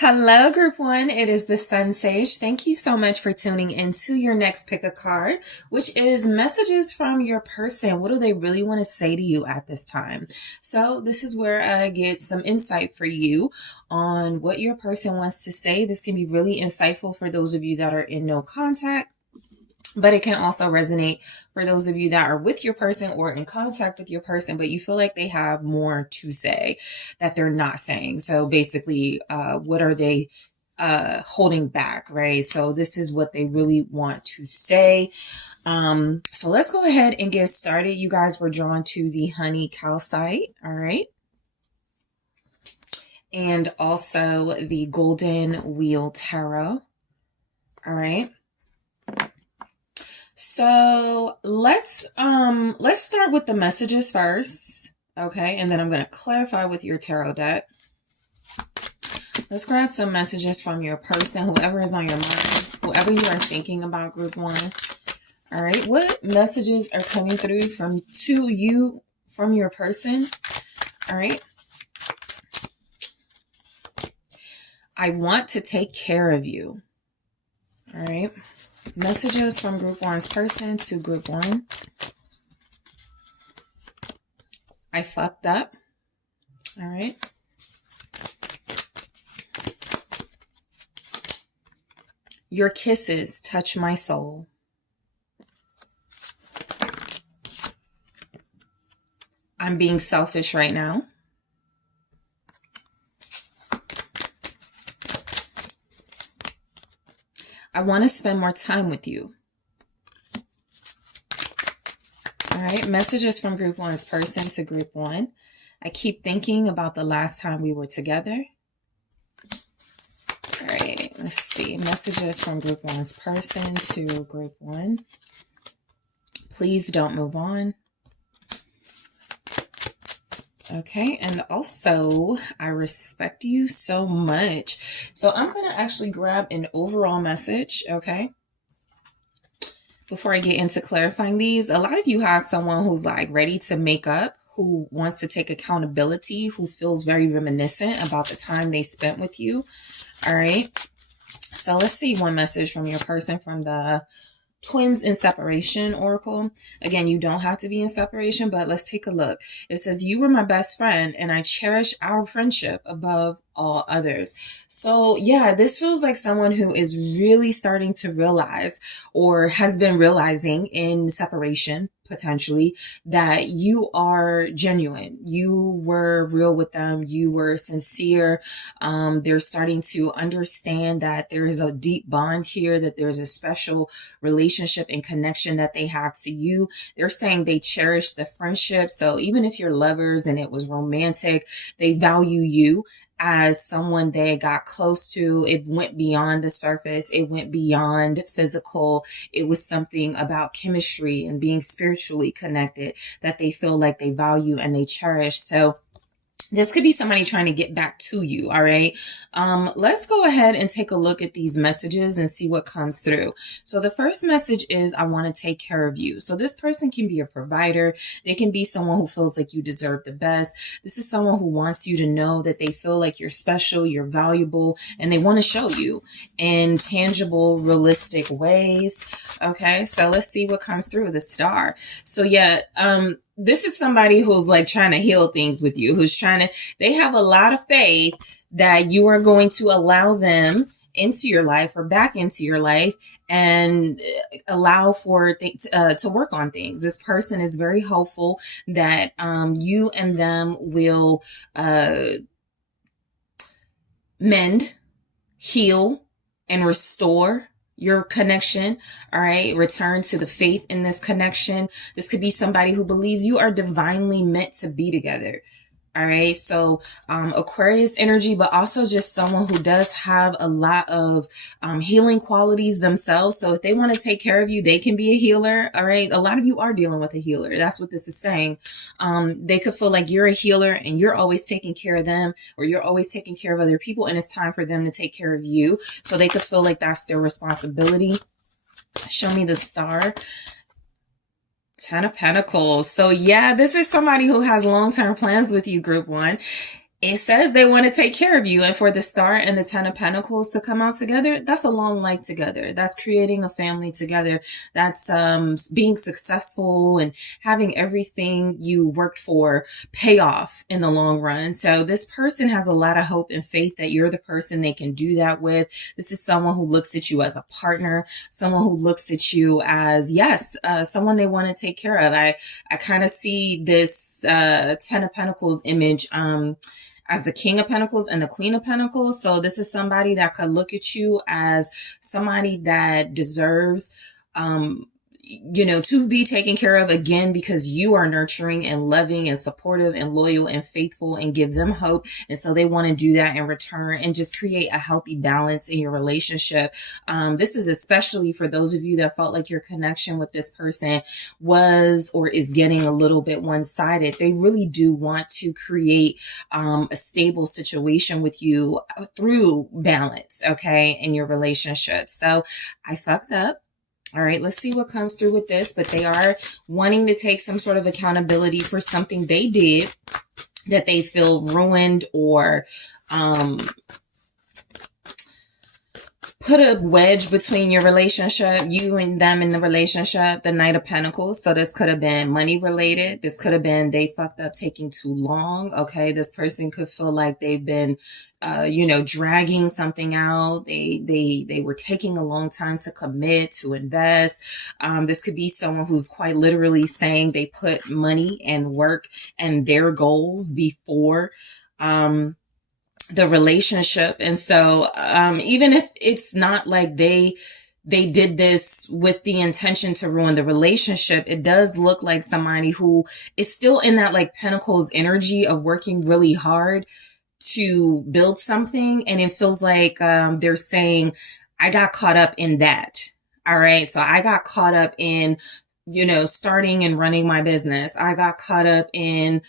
Hello, Group One. It is the SunSage. Thank you so much for tuning into your next pick a card, which is messages from your person. What do they really want to say to you at this time? So this is where I get some insight for you on what your person wants to say. This can be really insightful for those of you that are in no contact, but it can also resonate for those of you that are with your person or in contact with your person, but you feel like they have more to say that they're not saying. So basically, what are they holding back, right? So this is what they really want to say. So let's go ahead and get started. You guys were drawn to the honey calcite, all right? And also the golden wheel tarot, all right? So let's start with the messages first, okay? And then I'm going to clarify with your tarot deck. Let's grab some messages from your person, whoever is on your mind, whoever you are thinking about, Group One. All right, what messages are coming through to you from your person? All right. I want to take care of you. All right. Messages from Group One's person to Group One. I fucked up. All right. Your kisses touch my soul. I'm being selfish right now. I want to spend more time with you. All right, messages from Group One's person to Group One. I keep thinking about the last time we were together. All right, let's see. Messages from Group One's person to Group One. Please don't move on. Okay, and also, I respect you so much. So I'm going to actually grab an overall message, okay? Before I get into clarifying these, a lot of you have someone who's like ready to make up, who wants to take accountability, who feels very reminiscent about the time they spent with you, all right? So let's see one message from your person from the Twins in Separation Oracle. Again, you don't have to be in separation, but let's take a look. It says, you were my best friend and I cherish our friendship above all others. So yeah, this feels like someone who is really starting to realize or has been realizing in separation potentially that you are genuine. You were real with them. You were sincere. They're starting to understand that there is a deep bond here, that there's a special relationship and connection that they have to you. They're saying they cherish the friendship. So even if you're lovers and it was romantic, they value you as someone they got close to. It went beyond the surface. It went beyond physical. It was something about chemistry and being spiritually connected that they feel like they value and they cherish. So this could be somebody trying to get back to you, all right? Let's go ahead and take a look at these messages and see what comes through. So the first message is, I want to take care of you. So this person can be a provider. They can be someone who feels like you deserve the best. This is someone who wants you to know that they feel like you're special, you're valuable, and they want to show you in tangible, realistic ways. Okay, so let's see what comes through. The star. So yeah, this is somebody who's like trying to heal things with you, they have a lot of faith that you are going to allow them into your life or back into your life and allow for to work on things. This person is very hopeful that you and them will mend, heal, and restore your connection. All right. Return to the faith in this connection. This could be somebody who believes you are divinely meant to be together. All right. So, Aquarius energy, but also just someone who does have a lot of, healing qualities themselves. So if they want to take care of you, they can be a healer. All right. A lot of you are dealing with a healer. That's what this is saying. They could feel like you're a healer and you're always taking care of them, or you're always taking care of other people. And it's time for them to take care of you. So they could feel like that's their responsibility. Show me the star. 10 of Pentacles. So yeah, this is somebody who has long-term plans with you, Group One. it says they want to take care of you. And for the Star and the Ten of Pentacles to come out together, that's a long life together. That's creating a family together. That's being successful and having everything you worked for pay off in the long run. So this person has a lot of hope and faith that you're the person they can do that with. This is someone who looks at you as a partner, someone who looks at you as, yes, someone they want to take care of. I kind of see this Ten of Pentacles image as the King of Pentacles and the Queen of Pentacles. So this is somebody that could look at you as somebody that deserves, to be taken care of, again, because you are nurturing and loving and supportive and loyal and faithful and give them hope. And so they want to do that in return and just create a healthy balance in your relationship. This is especially for those of you that felt like your connection with this person was or is getting a little bit one-sided. They really do want to create a stable situation with you through balance, okay, in your relationship. So I fucked up. All right, let's see what comes through with this. But they are wanting to take some sort of accountability for something they did that they feel ruined or put a wedge between your relationship, you and them in the relationship, the Knight of Pentacles. So this could have been money related. This could have been they fucked up taking too long. Okay, this person could feel like they've been dragging something out. They were taking a long time to commit, to invest. This could be someone who's quite literally saying they put money and work and their goals before the relationship. And so even if it's not like they did this with the intention to ruin the relationship, it does look like somebody who is still in that like Pentacles energy of working really hard to build something. And it feels like they're saying, I got caught up in that. All right. So I got caught up in, starting and running my business. I got caught up in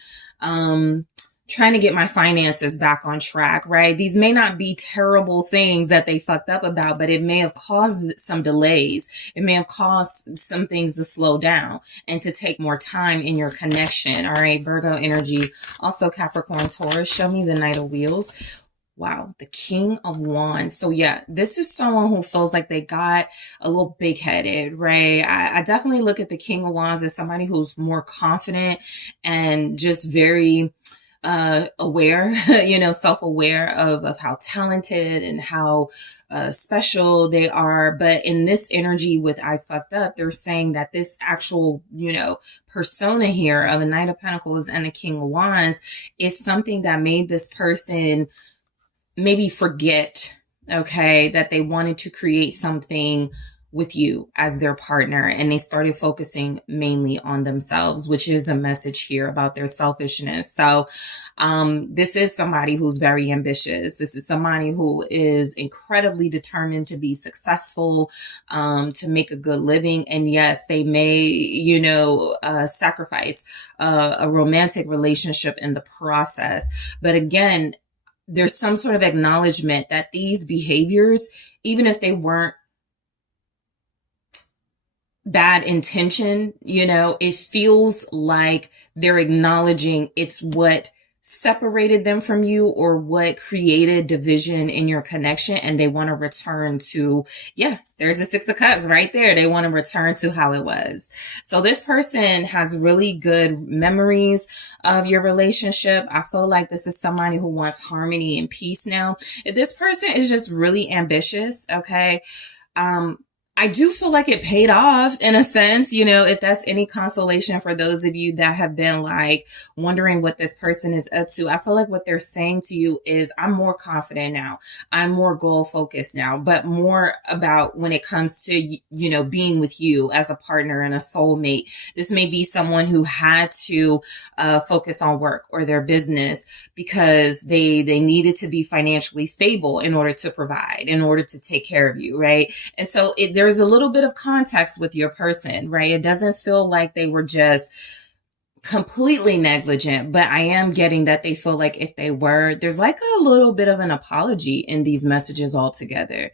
trying to get my finances back on track, right? These may not be terrible things that they fucked up about, but it may have caused some delays. It may have caused some things to slow down and to take more time in your connection. All right, Virgo energy. Also Capricorn, Taurus, show me the Knight of Wheels. Wow, the King of Wands. So yeah, this is someone who feels like they got a little big-headed, right? I definitely look at the King of Wands as somebody who's more confident and just very aware, self-aware of how talented and how special they are. But in this energy with I fucked up, they're saying that this actual, persona here of a Knight of Pentacles and a King of Wands is something that made this person maybe forget, okay, that they wanted to create something with you as their partner, and they started focusing mainly on themselves, which is a message here about their selfishness. So this is somebody who's very ambitious. This is somebody who is incredibly determined to be successful, to make a good living. And yes, they may, sacrifice a romantic relationship in the process. But again, there's some sort of acknowledgement that these behaviors, even if they weren't bad intention, it feels like they're acknowledging it's what separated them from you or what created division in your connection. And they want to return to, there's a Six of Cups right there. They want to return to how it was. So this person has really good memories of your relationship. I feel like this is somebody who wants harmony and peace now. If this person is just really ambitious, okay, I do feel like it paid off in a sense, if that's any consolation for those of you that have been like wondering what this person is up to. I feel like what they're saying to you is I'm more confident now. I'm more goal focused now, but more about when it comes to, being with you as a partner and a soulmate. This may be someone who had to focus on work or their business because they needed to be financially stable in order to provide, in order to take care of you, right? And so there's a little bit of context with your person, right? It doesn't feel like they were just completely negligent, but I am getting that they feel like if they were, there's like a little bit of an apology in these messages altogether.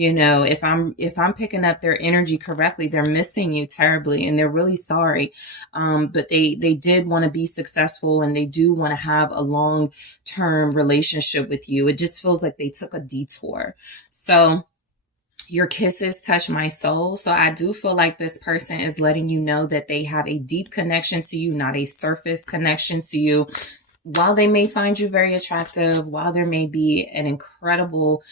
If I'm picking up their energy correctly, they're missing you terribly and they're really sorry. But they did want to be successful and they do want to have a long-term long-term relationship with you. It just feels like they took a detour. So your kisses touch my soul. So I do feel like this person is letting you know that they have a deep connection to you, not a surface connection to you. While they may find you very attractive, while there may be an incredible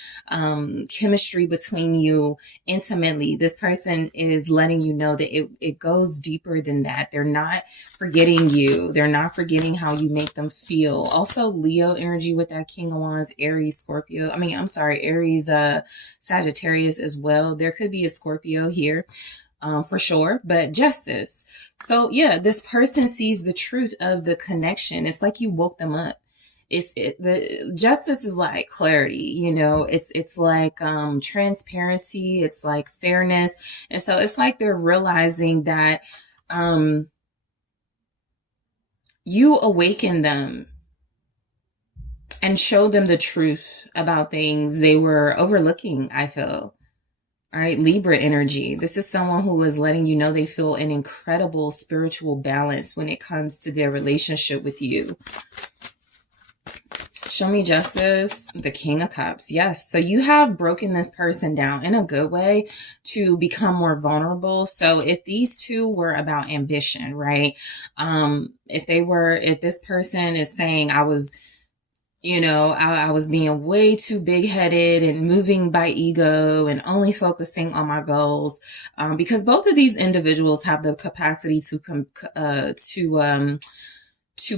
chemistry between you intimately, this person is letting you know that it goes deeper than that. They're not forgetting you. They're not forgetting how you make them feel. Also, Leo energy with that King of Wands, Aries, Scorpio. Aries, Sagittarius as well. There could be a Scorpio here. For sure, but justice. So yeah, this person sees the truth of the connection. It's like you woke them up. The justice is like clarity, you know, it's like transparency, it's like fairness. And so it's like they're realizing that you awaken them and show them the truth about things they were overlooking, I feel. All right, Libra energy. This is someone who is letting you know they feel an incredible spiritual balance when it comes to their relationship with you. Show me justice, the King of Cups. Yes, so you have broken this person down in a good way to become more vulnerable. So if these two were about ambition, right? If this person is saying I was being way too big-headed and moving by ego and only focusing on my goals, because both of these individuals have the capacity to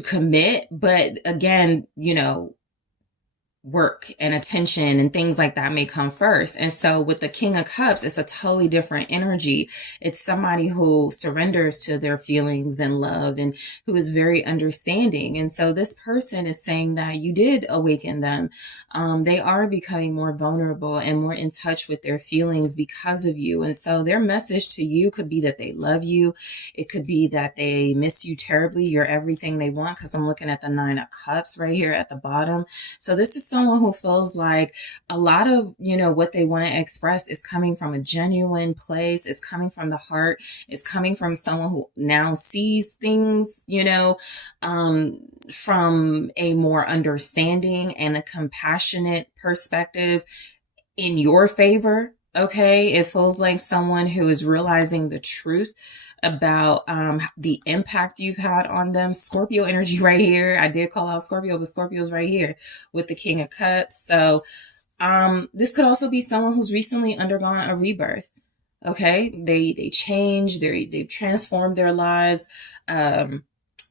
commit, but again, work and attention and things like that may come first. And so with the King of Cups, it's a totally different energy. It's somebody who surrenders to their feelings and love and who is very understanding. And so this person is saying that you did awaken them. They are becoming more vulnerable and more in touch with their feelings because of you. And so their message to you could be that they love you. It could be that they miss you terribly. You're everything they want, because I'm looking at the Nine of Cups right here at the bottom. So this is someone who feels like a lot of, what they want to express is coming from a genuine place. It's coming from the heart. It's coming from someone who now sees things, from a more understanding and a compassionate perspective in your favor. Okay. It feels like someone who is realizing the truth about the impact you've had on them. Scorpio energy right here. I did call out Scorpio, but Scorpio's right here with the King of Cups. So this could also be someone who's recently undergone a rebirth. Okay, they changed, they've transformed their lives.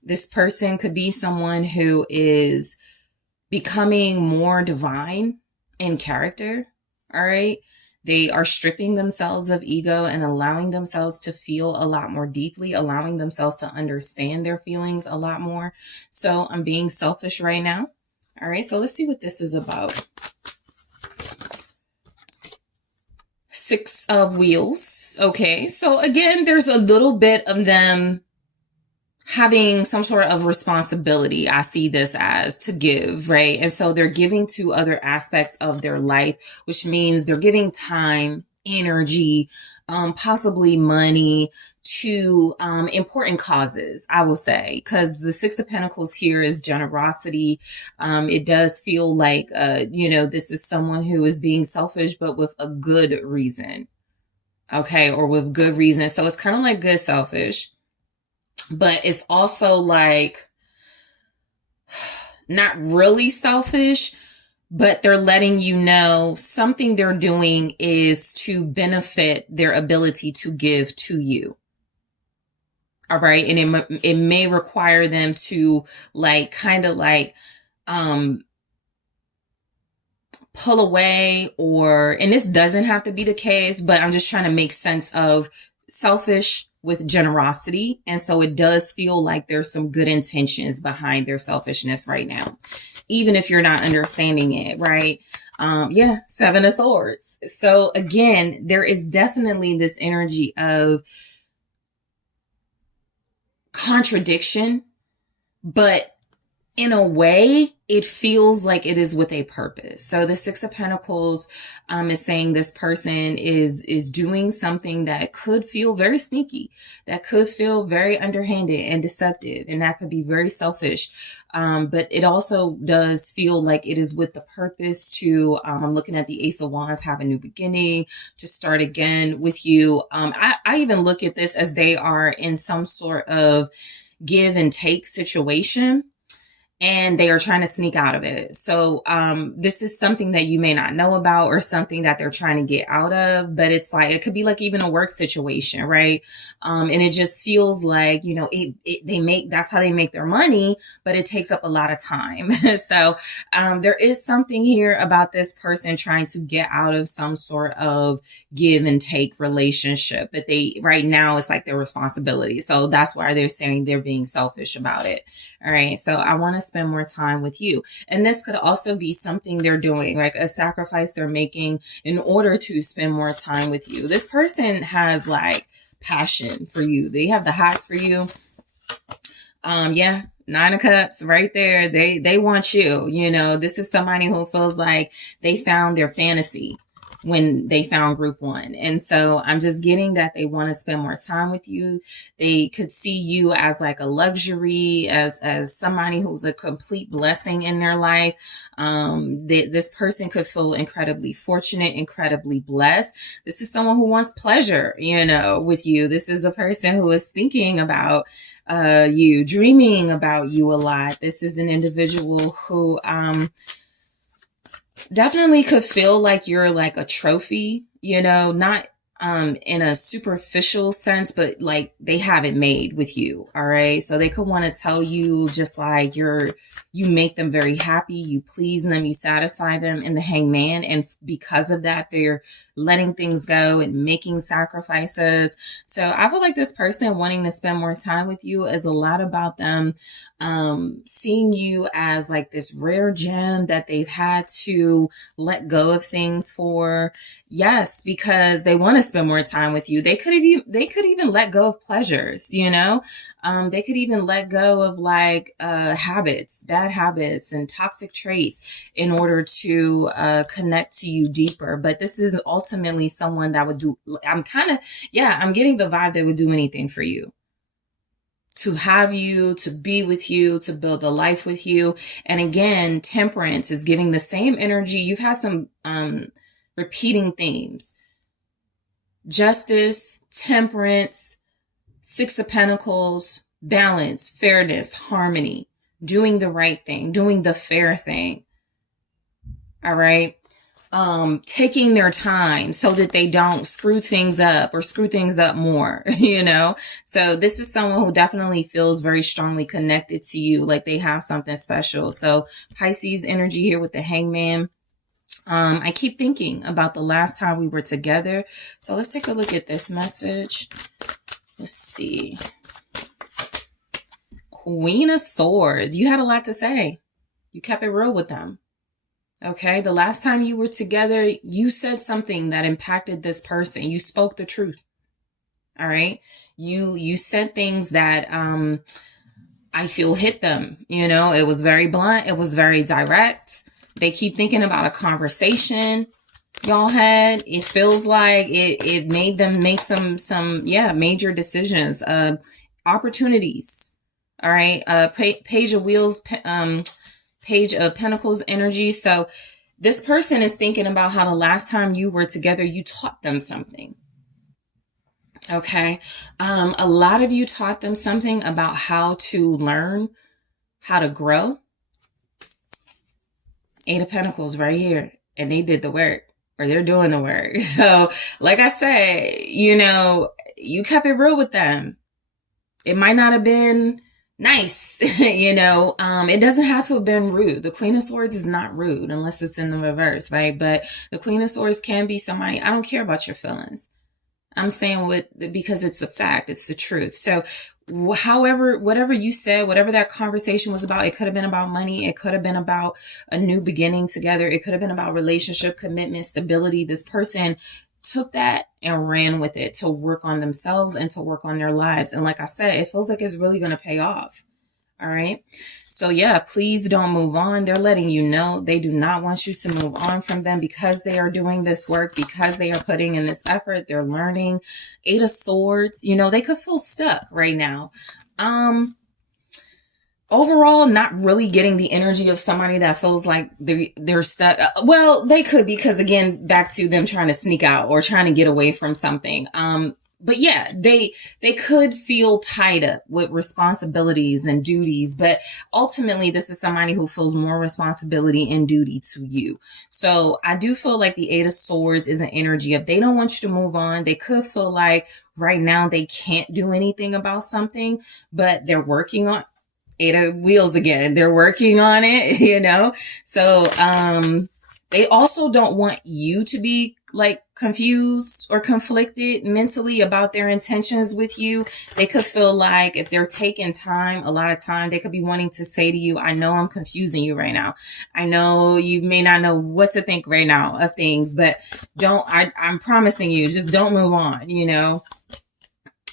This person could be someone who is becoming more divine in character. All right. They are stripping themselves of ego and allowing themselves to feel a lot more deeply, allowing themselves to understand their feelings a lot more. So I'm being selfish right now. All right, so let's see what this is about. Six of Wheels. Okay, so again, there's a little bit of them having some sort of responsibility, I see this as, to give, right? And so they're giving to other aspects of their life, which means they're giving time, energy, possibly money to important causes, I will say, because the Six of Pentacles here is generosity. It does feel like, this is someone who is being selfish, but with a good reason. Okay, or with good reason. So it's kind of like good selfish. But it's also like not really selfish, but they're letting you know something they're doing is to benefit their ability to give to you. All right. And it may require them to pull away, and this doesn't have to be the case, but I'm just trying to make sense of selfish with generosity. And so it does feel like there's some good intentions behind their selfishness right now, even if you're not understanding it, right? Seven of Swords. So again, there is definitely this energy of contradiction, but in a way it feels like it is with a purpose. So the Six of Pentacles is saying this person is doing something that could feel very sneaky, that could feel very underhanded and deceptive, and that could be very selfish. But it also does feel like it is with the purpose to, I'm looking at the Ace of Wands, have a new beginning, to start again with you. I even look at this as they are in some sort of give and take situation, and they are trying to sneak out of it. So this is something that you may not know about, or something that they're trying to get out of, but it's like, it could be like even a work situation, right? And it just feels like, you know, that's how they make their money, but it takes up a lot of time. So there is something here about this person trying to get out of some sort of give and take relationship that they, right now, it's like their responsibility. So that's why they're saying they're being selfish about it. All right. So I want to spend more time with you. And this could also be something they're doing, like a sacrifice they're making in order to spend more time with you. This person has like passion for you. They have the hots for you. Yeah. Nine of Cups right there. They want you. You know, this is somebody who feels like they found their fantasy when they found group one. And so I'm just getting that they want to spend more time with you. They could see you as like a luxury, as somebody who's a complete blessing in their life. This person could feel incredibly fortunate, incredibly blessed. This is someone who wants pleasure, you know, with you. This is a person who is thinking about you, dreaming about you a lot. This is an individual who definitely could feel like you're like a trophy, you know, not in a superficial sense, but like they have it made with you. All right. So they could want to tell you just like you make them very happy, you please them, you satisfy them in the Hangman. And because of that, they're letting things go and making sacrifices. So I feel like this person wanting to spend more time with you is a lot about them seeing you as like this rare gem that they've had to let go of things for. Yes, because they want to spend more time with you. They could even let go of pleasures, you know? They could even let go of like habits, bad habits and toxic traits in order to connect to you deeper. But this is ultimately someone that would do, I'm getting the vibe they would do anything for you. To have you, to be with you, to build a life with you. And again, Temperance is giving the same energy. You've had some repeating themes. Justice, temperance, Six of Pentacles, balance, fairness, harmony, doing the right thing, doing the fair thing. All right. Taking their time so that they don't screw things up or screw things up more, you know? So this is someone who definitely feels very strongly connected to you, like they have something special. So Pisces energy here with the Hangman. I keep thinking about the last time we were together. So let's take a look at this message. Let's see. Queen of Swords. You had a lot to say. You kept it real with them. Okay. The last time you were together, you said something that impacted this person. You spoke the truth. All right. You said things that, I feel hit them. You know, it was very blunt. It was very direct. They keep thinking about a conversation y'all had. It feels like it made them make some major decisions, opportunities. All right. Page of Wheels, Page of Pentacles energy. So this person is thinking about how the last time you were together, you taught them something. Okay. A lot of you taught them something about how to learn, how to grow. Eight of Pentacles right here. And they did the work, or they're doing the work. So like I said, you know, you kept it real with them. It might not have been nice, you know, it doesn't have to have been rude. The Queen of Swords is not rude unless it's in the reverse, right? But the Queen of Swords can be somebody, I don't care about your feelings. I'm saying because it's the fact, it's the truth. So however, whatever you said, whatever that conversation was about, it could have been about money. It could have been about a new beginning together. It could have been about relationship, commitment, stability. This person took that and ran with it to work on themselves and to work on their lives. And like I said, it feels like it's really going to pay off. All right. So yeah, please don't move on. They're letting you know they do not want you to move on from them because they are doing this work, because they are putting in this effort. They're learning. Eight of Swords, you know, they could feel stuck right now. Overall, not really getting the energy of somebody that feels like they're stuck. Well, they could, because again, back to them trying to sneak out or trying to get away from something. But yeah, they could feel tied up with responsibilities and duties, but ultimately this is somebody who feels more responsibility and duty to you. So I do feel like the Eight of Swords is an energy of they don't want you to move on. They could feel like right now they can't do anything about something, but they're working on Eight of Wheels again. They're working on it, you know? So, they also don't want you to be like confused or conflicted mentally about their intentions with you. They could feel like if they're taking time, a lot of time, they could be wanting to say to you, I know I'm confusing you right now. I know you may not know what to think right now of things, but I'm promising you, just don't move on, you know?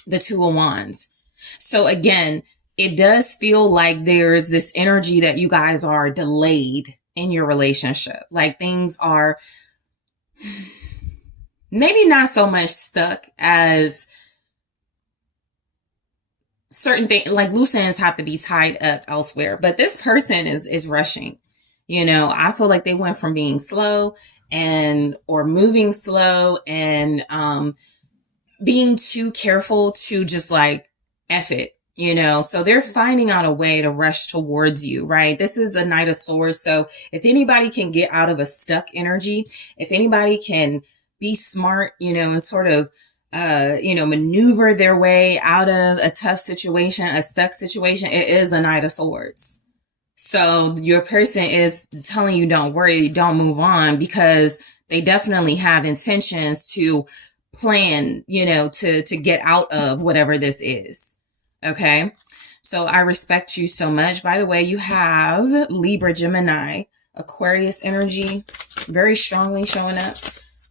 The Two of Wands. So again, it does feel like there's this energy that you guys are delayed in your relationship. Like things are maybe not so much stuck as certain things, like loose ends have to be tied up elsewhere. But this person is rushing. You know, I feel like they went from being slow or moving slow and being too careful to just like F it. You know, so they're finding out a way to rush towards you, right? This is a Knight of Swords. So if anybody can get out of a stuck energy, if anybody can be smart, you know, and sort of, maneuver their way out of a tough situation, a stuck situation, it is a Knight of Swords. So your person is telling you, don't worry, don't move on, because they definitely have intentions to plan, you know, to get out of whatever this is. Okay. So I respect you so much. By the way, you have Libra, Gemini, Aquarius energy very strongly showing up.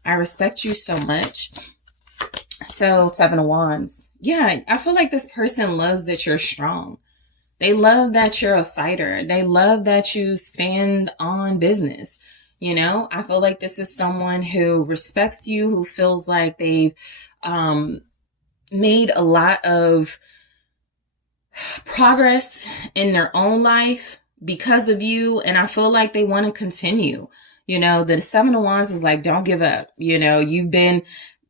I respect you so much. So Seven of Wands. Yeah, I feel like this person loves that you're strong. They love that you're a fighter. They love that you stand on business. You know, I feel like this is someone who respects you, who feels like they've made a lot of progress in their own life because of you. And I feel like they want to continue. You know, the Seven of Wands is like, don't give up. You know, you've been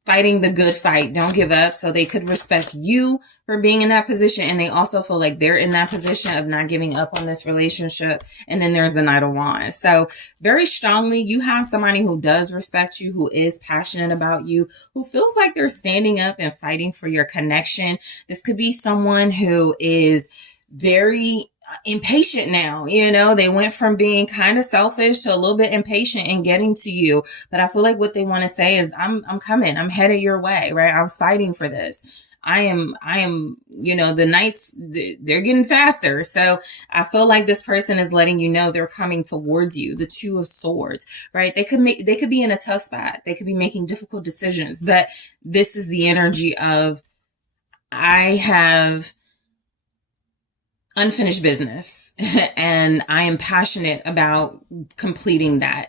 fighting the good fight. Don't give up. So they could respect you for being in that position. And they also feel like they're in that position of not giving up on this relationship. And then there's the Knight of Wands. So very strongly, you have somebody who does respect you, who is passionate about you, who feels like they're standing up and fighting for your connection. This could be someone who is very impatient now. You know, they went from being kind of selfish to a little bit impatient in getting to you. But I feel like what they want to say is, I'm coming, I'm headed your way, right? I'm fighting for this. I am, you know, the nights, they're getting faster. So I feel like this person is letting you know they're coming towards you. The Two of Swords, right? They could be in a tough spot. They could be making difficult decisions, but this is the energy of, I have unfinished business and I am passionate about completing that,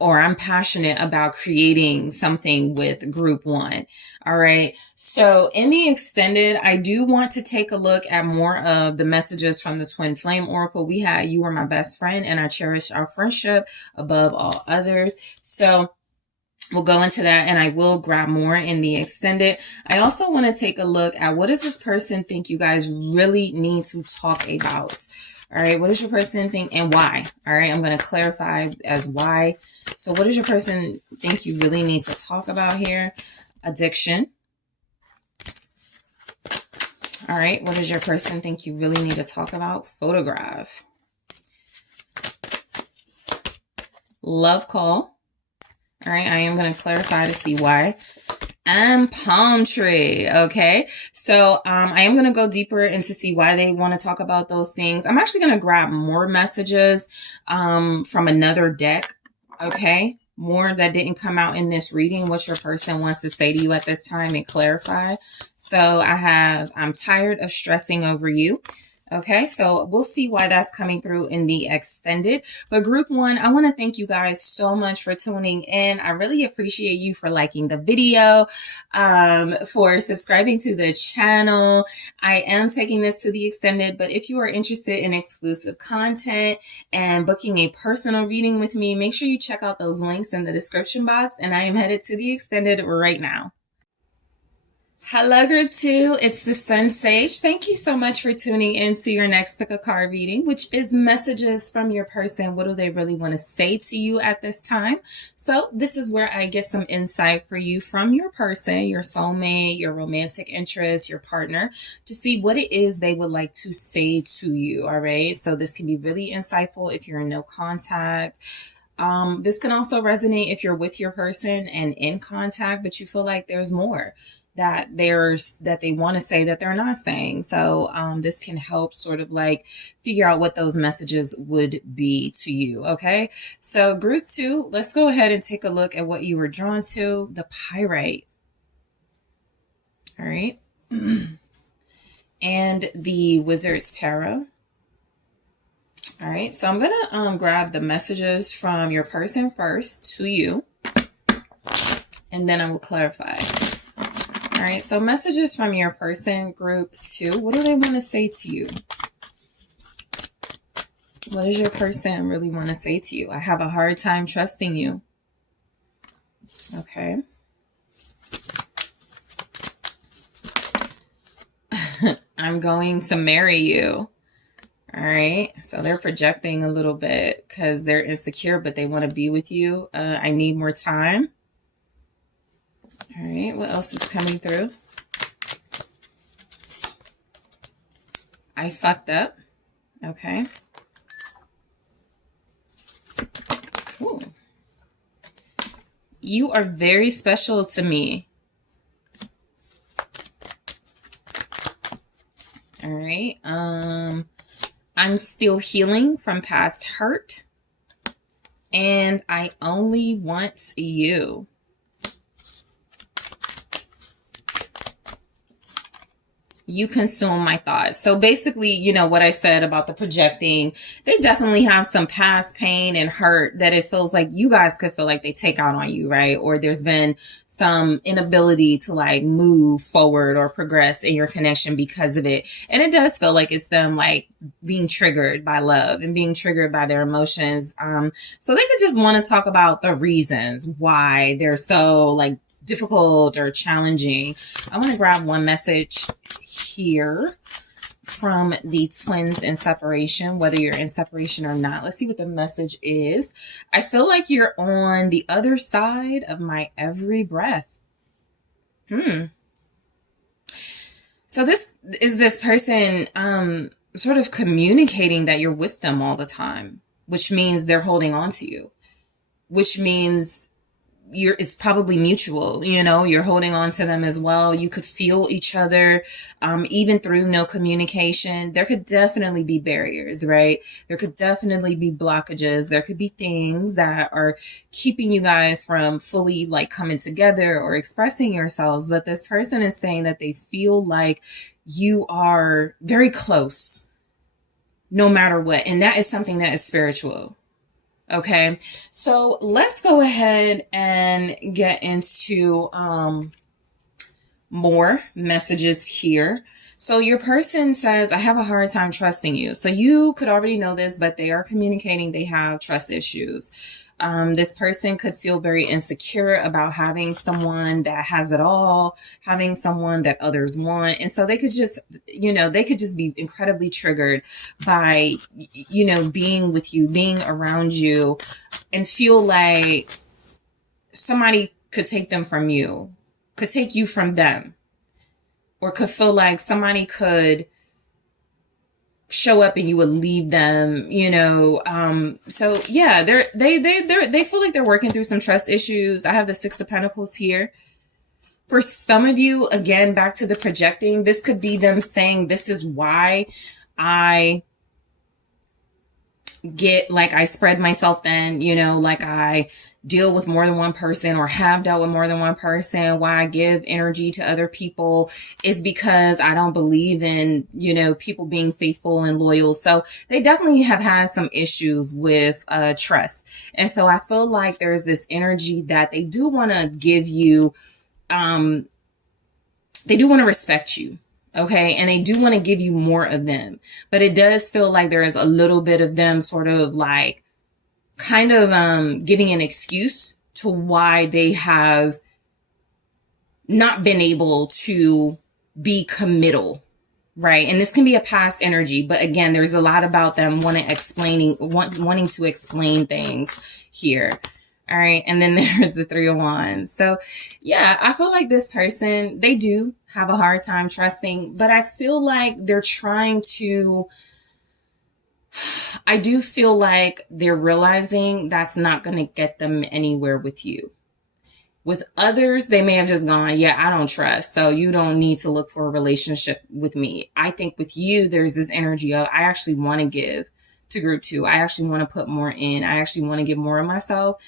or I'm passionate about creating something with group one. All right. So in the extended, I do want to take a look at more of the messages from the Twin Flame Oracle. We had, you are my best friend and I cherish our friendship above all others. So we'll go into that, and I will grab more in the extended. I also want to take a look at, what does this person think you guys really need to talk about? All right. What does your person think and why? All right. I'm going to clarify as why. So what does your person think you really need to talk about here? Addiction. All right. What does your person think you really need to talk about? Photograph. Love call. All right, I am going to clarify to see why. And palm tree. Okay, so I am going to go deeper into see why they want to talk about those things. I'm actually going to grab more messages from another deck. Okay, more that didn't come out in this reading, what your person wants to say to you at this time, and clarify. So I have, I'm tired of stressing over you. Okay, so we'll see why that's coming through in the extended. But group one, I want to thank you guys so much for tuning in. I really appreciate you for liking the video, for subscribing to the channel. I am taking this to the extended, but if you are interested in exclusive content and booking a personal reading with me, make sure you check out those links in the description box. And I am headed to the extended right now. Hello, group two. It's the SunSage. Thank you so much for tuning in to your next pick a card reading, which is messages from your person. What do they really want to say to you at this time? So this is where I get some insight for you from your person, your soulmate, your romantic interest, your partner, to see what it is they would like to say to you. All right. So this can be really insightful if you're in no contact. This can also resonate if you're with your person and in contact, but you feel like there's more that they want to say that they're not saying. So this can help sort of like figure out what those messages would be to you. Okay, so group two, let's go ahead and take a look at what you were drawn to. The Pyrite. All right. And the Wizard's Tarot. All right, so I'm gonna grab the messages from your person first to you, and then I will clarify. All right, so messages from your person, group two. What do they want to say to you? What does your person really want to say to you? I have a hard time trusting you. Okay. I'm going to marry you. All right, so they're projecting a little bit because they're insecure, but they want to be with you. I need more time. All right, what else is coming through? I fucked up. Okay. Ooh. You are very special to me. All right. I'm still healing from past hurt. And I only want you. You consume my thoughts. So basically, you know, what I said about the projecting, they definitely have some past pain and hurt that it feels like you guys could feel like they take out on you, right? Or there's been some inability to like move forward or progress in your connection because of it. And it does feel like it's them like being triggered by love and being triggered by their emotions. So they could just want to talk about the reasons why they're so like difficult or challenging. I want to grab one message here from the twins in separation, whether you're in separation or not. Let's see what the message is. I feel like you're on the other side of my every breath. So this is this person sort of communicating that you're with them all the time, which means they're holding on to you, which means it's probably mutual, you know, you're holding on to them as well. You could feel each other, even through no communication. There could definitely be barriers, right? There could definitely be blockages. There could be things that are keeping you guys from fully like coming together or expressing yourselves. But this person is saying that they feel like you are very close no matter what. And that is something that is spiritual. Okay, so let's go ahead and get into more messages here. So your person says, I have a hard time trusting you. So you could already know this, but they are communicating they have trust issues. This person could feel very insecure about having someone that has it all, having someone that others want. And so they could just, you know, they could just be incredibly triggered by, you know, being with you, being around you, and feel like somebody could take them from you, could take you from them, or could feel like somebody could show up and you would leave them, you know. So yeah, they feel like they're working through some trust issues. I have the Six of Pentacles here. For some of you, again, back to the projecting, this could be them saying, this is why I get like I spread myself thin, you know, like I deal with more than one person or have dealt with more than one person, why I give energy to other people is because I don't believe in, people being faithful and loyal. So they definitely have had some issues with trust. And so I feel like there's this energy that they do want to give you, they do want to respect you. Okay. And they do want to give you more of them, but it does feel like there is a little bit of them sort of like kind of giving an excuse to why they have not been able to be committal, right? And this can be a past energy, but again, there's a lot about them wanting to explain things here. All right. And then there's the Three of Wands. So yeah, I feel like this person, they do have a hard time trusting, but I feel like they're trying to, I do feel like they're realizing that's not going to get them anywhere with you. With others, they may have just gone, yeah, I don't trust, so you don't need to look for a relationship with me. I think with you, there's this energy of, I actually want to give to group 2. I actually want to put more in. I actually want to give more of myself.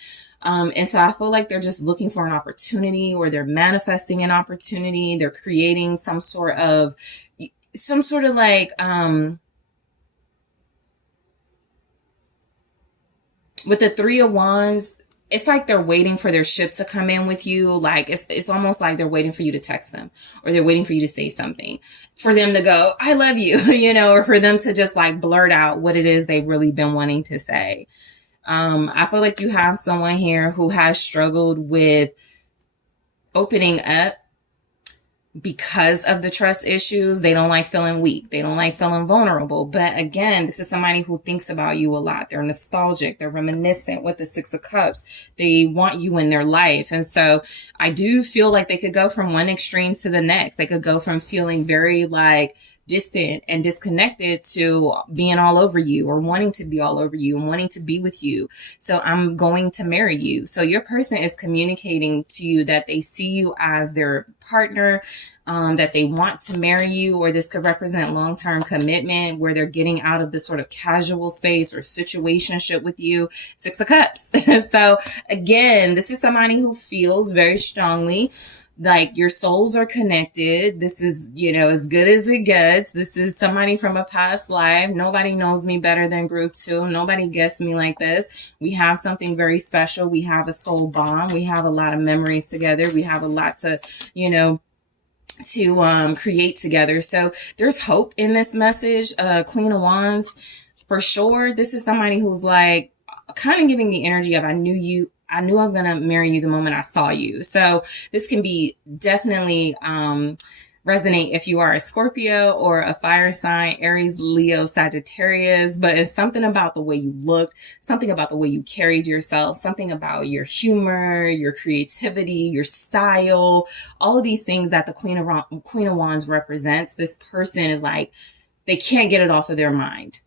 And so I feel like they're just looking for an opportunity, or they're manifesting an opportunity. They're creating some sort of like, with the Three of Wands, it's like they're waiting for their ship to come in with you. Like it's almost like they're waiting for you to text them, or they're waiting for you to say something, for them to go, I love you, or for them to just like blurt out what it is they've really been wanting to say. I feel like you have someone here who has struggled with opening up because of the trust issues. They don't like feeling weak. They don't like feeling vulnerable. But again, this is somebody who thinks about you a lot. They're nostalgic. They're reminiscent with the Six of Cups. They want you in their life. And so I do feel like they could go from one extreme to the next. They could go from feeling very like distant and disconnected to being all over you, or wanting to be all over you and wanting to be with you. So I'm going to marry you. So your person is communicating to you that they see you as their partner, that they want to marry you, or this could represent long-term commitment where they're getting out of this sort of casual space or situationship with you. Six of Cups. So again, this is somebody who feels very strongly like your souls are connected. This is, as good as it gets. This is somebody from a past life. Nobody knows me better than group 2. Nobody gets me like this. We have something very special. We have a soul bond. We have a lot of memories together. We have a lot to, create together. So there's hope in this message. Queen of Wands, for sure. This is somebody who's like kind of giving the energy of, I knew I was going to marry you the moment I saw you. So this can be definitely resonate if you are a Scorpio or a fire sign, Aries, Leo, Sagittarius. But it's something about the way you looked, something about the way you carried yourself, something about your humor, your creativity, your style, all of these things that the Queen of Wands represents. This person is like, they can't get it off of their mind.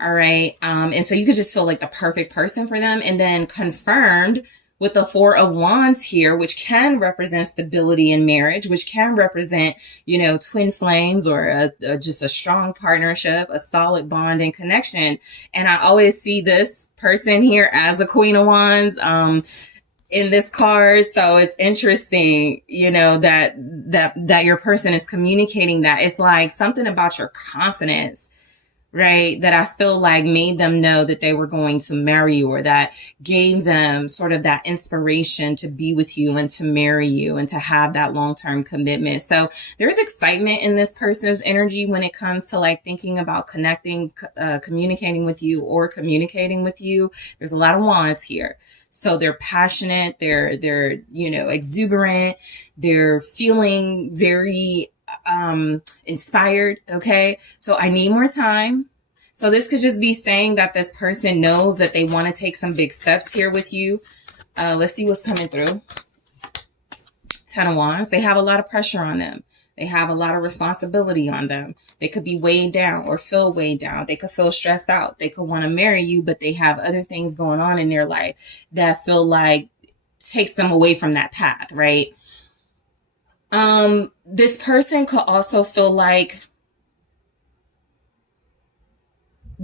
All right. And so you could just feel like the perfect person for them. And then confirmed with the Four of Wands here, which can represent stability in marriage, which can represent, twin flames, or just a strong partnership, a solid bond and connection. And I always see this person here as a Queen of Wands, in this card. So it's interesting, that your person is communicating that. It's like something about your confidence, right, that I feel like made them know that they were going to marry you, or that gave them sort of that inspiration to be with you and to marry you and to have that long-term commitment. So there's excitement in this person's energy when it comes to like thinking about connecting, communicating with you, or communicating with you. There's a lot of wands here. So they're passionate, they're exuberant, they're feeling very inspired. Okay. So I need more time. So this could just be saying that this person knows that they want to take some big steps here with you. Let's see what's coming through. Ten of Wands. They have a lot of pressure on them. They have a lot of responsibility on them. They could be weighed down or feel weighed down. They could feel stressed out. They could want to marry you, but they have other things going on in their life that feel like takes them away from that path, right? This person could also feel like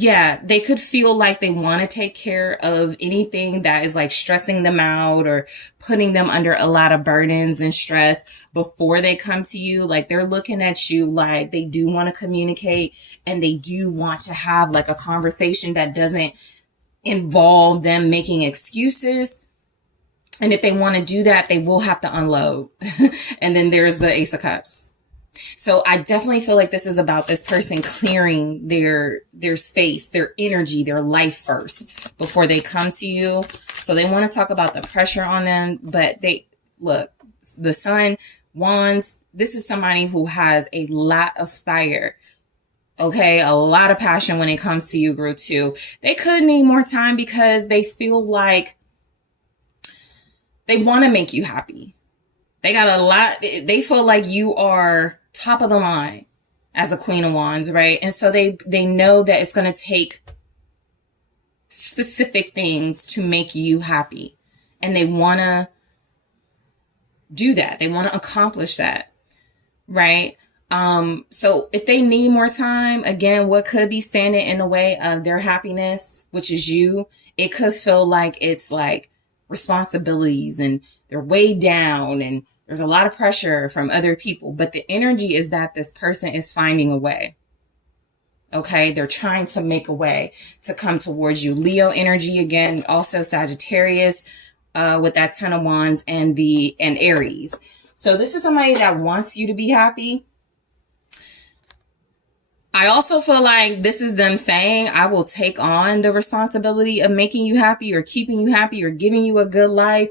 yeah, they could feel like they want to take care of anything that is like stressing them out or putting them under a lot of burdens and stress before they come to you. Like they're looking at you like they do want to communicate and they do want to have like a conversation that doesn't involve them making excuses. And if they want to do that, they will have to unload. And then there's the Ace of Cups. So I definitely feel like this is about this person clearing their space, their energy, their life first before they come to you. So they want to talk about the pressure on them, but look, the Sun, Wands, this is somebody who has a lot of fire. Okay, a lot of passion when it comes to you, group 2. They could need more time because they feel like they want to make you happy. They got a lot, they feel like you are top of the line as a Queen of Wands, right? And so they know that it's going to take specific things to make you happy. And they want to do that. They want to accomplish that, right? So if they need more time, again, what could be standing in the way of their happiness, which is you, it could feel like it's like responsibilities and they're weighed down and there's a lot of pressure from other people, but the energy is that this person is finding a way. Okay. They're trying to make a way to come towards you. Leo energy again, also Sagittarius, with that 10 of Wands and Aries. So this is somebody that wants you to be happy. I also feel like this is them saying, I will take on the responsibility of making you happy or keeping you happy or giving you a good life.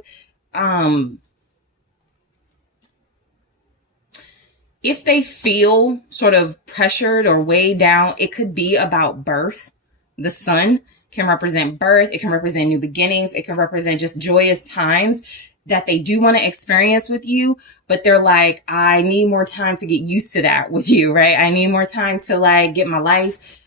If they feel sort of pressured or weighed down, it could be about birth. The Sun can represent birth. It can represent new beginnings. It can represent just joyous times that they do want to experience with you, but they're like, I need more time to get used to that with you, right? I need more time to like get my life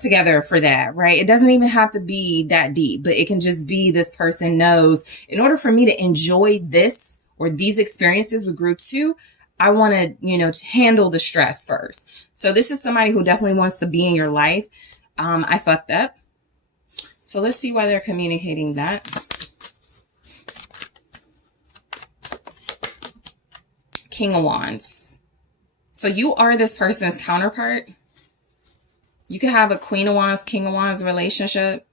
together for that, right? It doesn't even have to be that deep, but it can just be this person knows in order for me to enjoy this or these experiences with group 2, I want to, handle the stress first. So this is somebody who definitely wants to be in your life. I fucked up. So let's see why they're communicating that. King of Wands. So you are this person's counterpart. You could have a Queen of Wands, King of Wands relationship.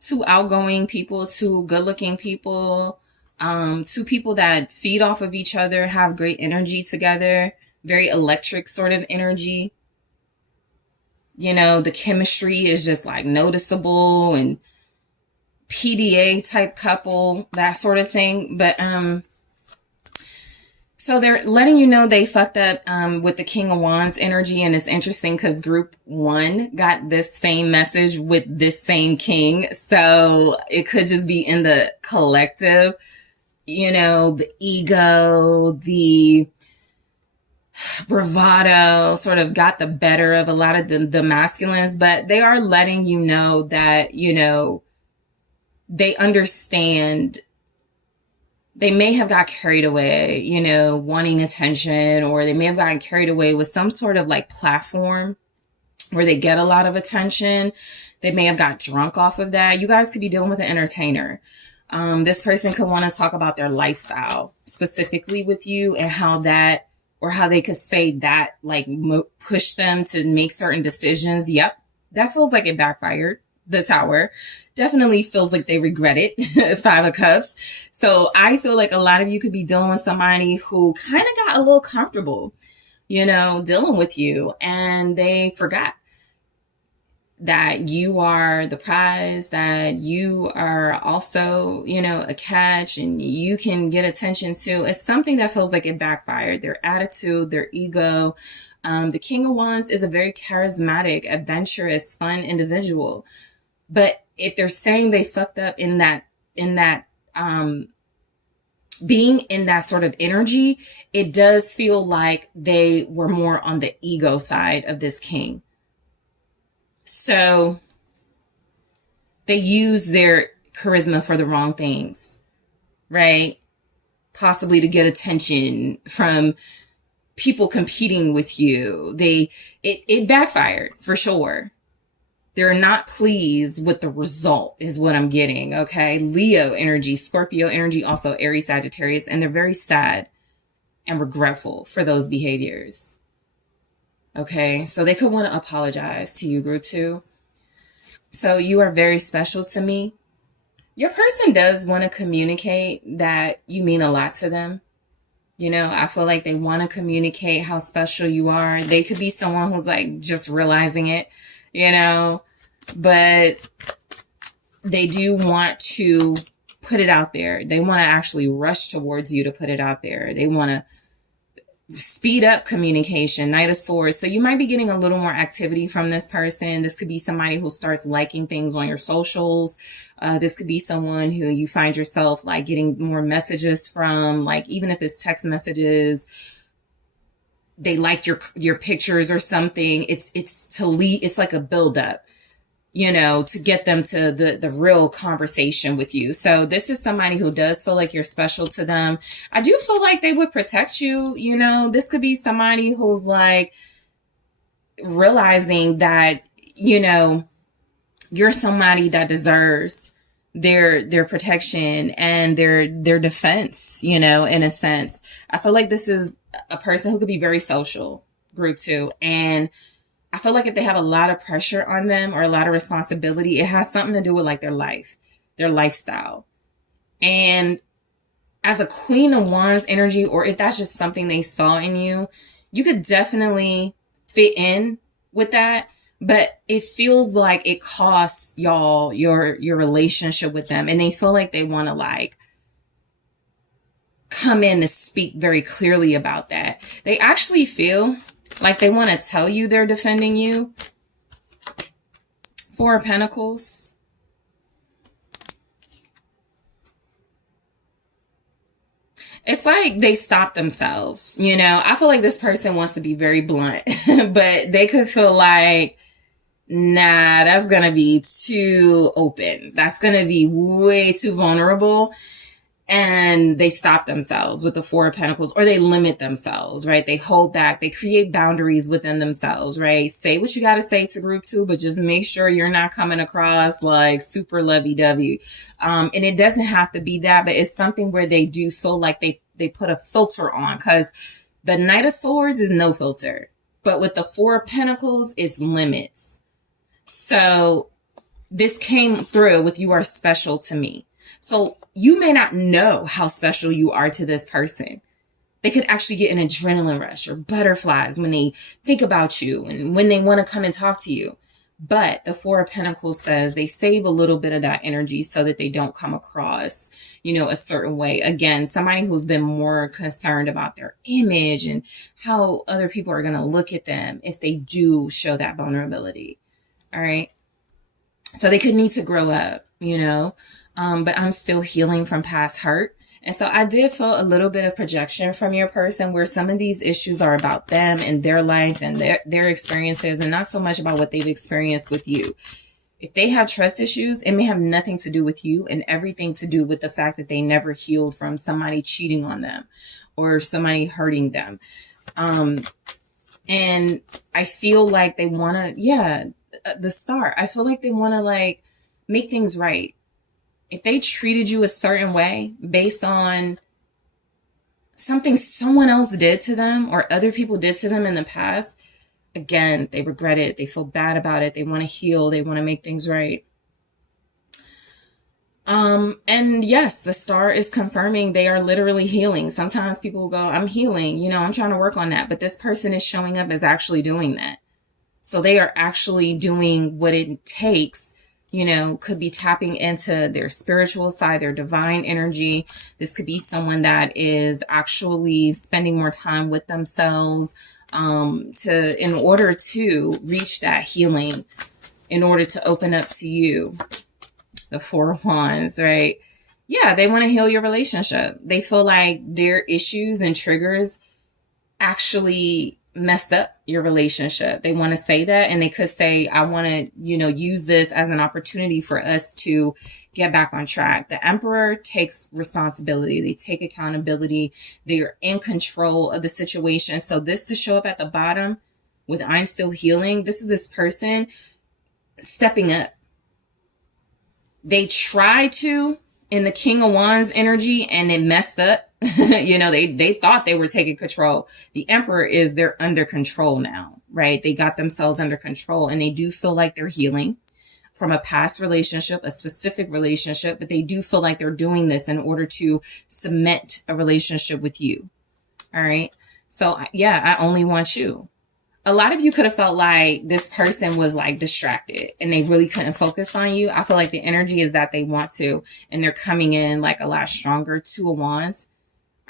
2 outgoing people, 2 good-looking people, 2 people that feed off of each other, have great energy together, very electric sort of energy. The chemistry is just like noticeable and PDA type couple, that sort of thing. But so they're letting you know they fucked up with the King of Wands energy. And it's interesting because group 1 got this same message with this same king. So it could just be in the collective, the ego, the bravado sort of got the better of a lot of the masculines. But they are letting you know that, they understand. They may have got carried away, wanting attention, or they may have gotten carried away with some sort of like platform where they get a lot of attention. They may have got drunk off of that. You guys could be dealing with an entertainer. This person could want to talk about their lifestyle specifically with you and how they could say that like push them to make certain decisions. Yep. That feels like it backfired. The Tower definitely feels like they regret it. 5 of Cups. So I feel like a lot of you could be dealing with somebody who kind of got a little comfortable, dealing with you, and they forgot that you are the prize, that you are also, a catch, and you can get attention too. It's something that feels like it backfired. Their attitude, their ego. The King of Wands is a very charismatic, adventurous, fun individual. But if they're saying they fucked up in that being in that sort of energy, it does feel like they were more on the ego side of this king. So they use their charisma for the wrong things, right? Possibly to get attention from people competing with you. It backfired for sure. They're not pleased with the result is what I'm getting, okay? Leo energy, Scorpio energy, also Aries, Sagittarius, and they're very sad and regretful for those behaviors. Okay, so they could want to apologize to you, group 2. So you are very special to me. Your person does want to communicate that you mean a lot to them. You know, I feel like they want to communicate how special you are. They could be someone who's like just realizing it, you know, but they do want to put it out there. They want to actually rush towards you to put it out there. They want to speed up communication. Knight of Swords. So you might be getting a little more activity from this person. This could be somebody who starts liking things on your socials. This could be someone who you find yourself like getting more messages from, like even if it's text messages, they like your pictures or something. It's to lead. It's like a buildup, you know, to get them to the real conversation with you. So this is somebody who does feel like you're special to them. I do feel like they would protect you. You know, this could be somebody who's like realizing that, you know, you're somebody that deserves their protection and their defense, you know, in a sense. I feel like this is a person who could be very social, group 2, and I feel like if they have a lot of pressure on them or a lot of responsibility, it has something to do with like their life, their lifestyle. And as a Queen of Wands energy, or if that's just something they saw in you, you could definitely fit in with that. But it feels like it costs y'all your relationship with them. And they feel like they want to like come in to speak very clearly about that. They actually feel like they want to tell you they're defending you. 4 of Pentacles. It's like they stop themselves, you know. I feel like this person wants to be very blunt, but they could feel like, nah, that's going to be too open. That's going to be way too vulnerable. And they stop themselves with the 4 of Pentacles, or they limit themselves, right? They hold back. They create boundaries within themselves, right? Say what you got to say to group 2, but just make sure you're not coming across like super lovey-dovey. And it doesn't have to be that, but it's something where they do feel like they put a filter on, because the Knight of Swords is no filter, but with the 4 of Pentacles, it's limits. So this came through with you are special to me. So you may not know how special you are to this person. They could actually get an adrenaline rush or butterflies when they think about you and when they want to come and talk to you. But the 4 of Pentacles says they save a little bit of that energy so that they don't come across, you know, a certain way. Again, somebody who's been more concerned about their image and how other people are going to look at them if they do show that vulnerability. All right. So they could need to grow up, you know. But I'm still healing from past hurt. And so I did feel a little bit of projection from your person where some of these issues are about them and their life and their experiences, and not so much about what they've experienced with you. If they have trust issues, it may have nothing to do with you and everything to do with the fact that they never healed from somebody cheating on them or somebody hurting them. And I feel like they want to, the Star, I feel like they want to like make things right. If they treated you a certain way based on something someone else did to them or other people did to them in the past, again, they regret it. They feel bad about it. They want to heal. They want to make things right. And yes, the Star is confirming they are literally healing. Sometimes people go, I'm healing, you know, I'm trying to work on that. But this person is showing up as actually doing that. So they are actually doing what it takes. You know, could be tapping into their spiritual side, their divine energy. This could be someone that is actually spending more time with themselves in order to reach that healing, in order to open up to you. The 4 of Wands, right? Yeah, they want to heal your relationship. They feel like their issues and triggers actually messed up your relationship. They want to say that, and they could say, I want to, you know, use this as an opportunity for us to get back on track. The Emperor takes responsibility. They take accountability. They're in control of the situation. So this to show up at the bottom with I'm still healing, this is this person stepping up. They tried to in the King of Wands energy and it messed up. You know, they thought they were taking control. The Emperor is they're under control now, right? They got themselves under control and they do feel like they're healing from a past relationship, a specific relationship, but they do feel like they're doing this in order to cement a relationship with you. All right. So yeah, I only want you. A lot of you could have felt like this person was like distracted and they really couldn't focus on you. I feel like the energy is that they want to, and they're coming in like a lot stronger. Two of Wands.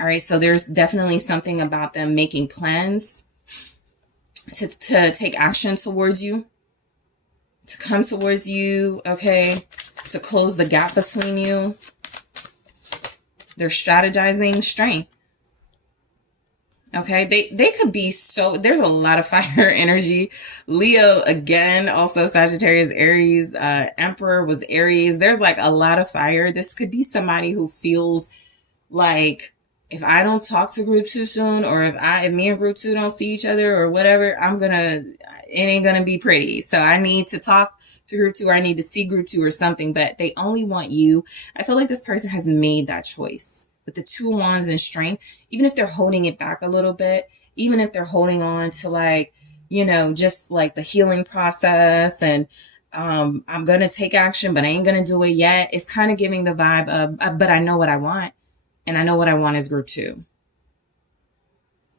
All right. So there's definitely something about them making plans to take action towards you, to come towards you. Okay. To close the gap between you. They're strategizing strength. Okay, they could be so, there's a lot of fire energy. Leo, again, also Sagittarius, Aries, Emperor was Aries. There's like a lot of fire. This could be somebody who feels like if I don't talk to group 2 soon, or if me and group 2 don't see each other or whatever, it ain't gonna be pretty. So I need to talk to group 2 or I need to see group 2 or something, but they only want you. I feel like this person has made that choice. With the Two of Wands and strength, even if they're holding it back a little bit, even if they're holding on to like, you know, just like the healing process and I'm going to take action, but I ain't going to do it yet. It's kind of giving the vibe of, but I know what I want. And I know what I want is group 2.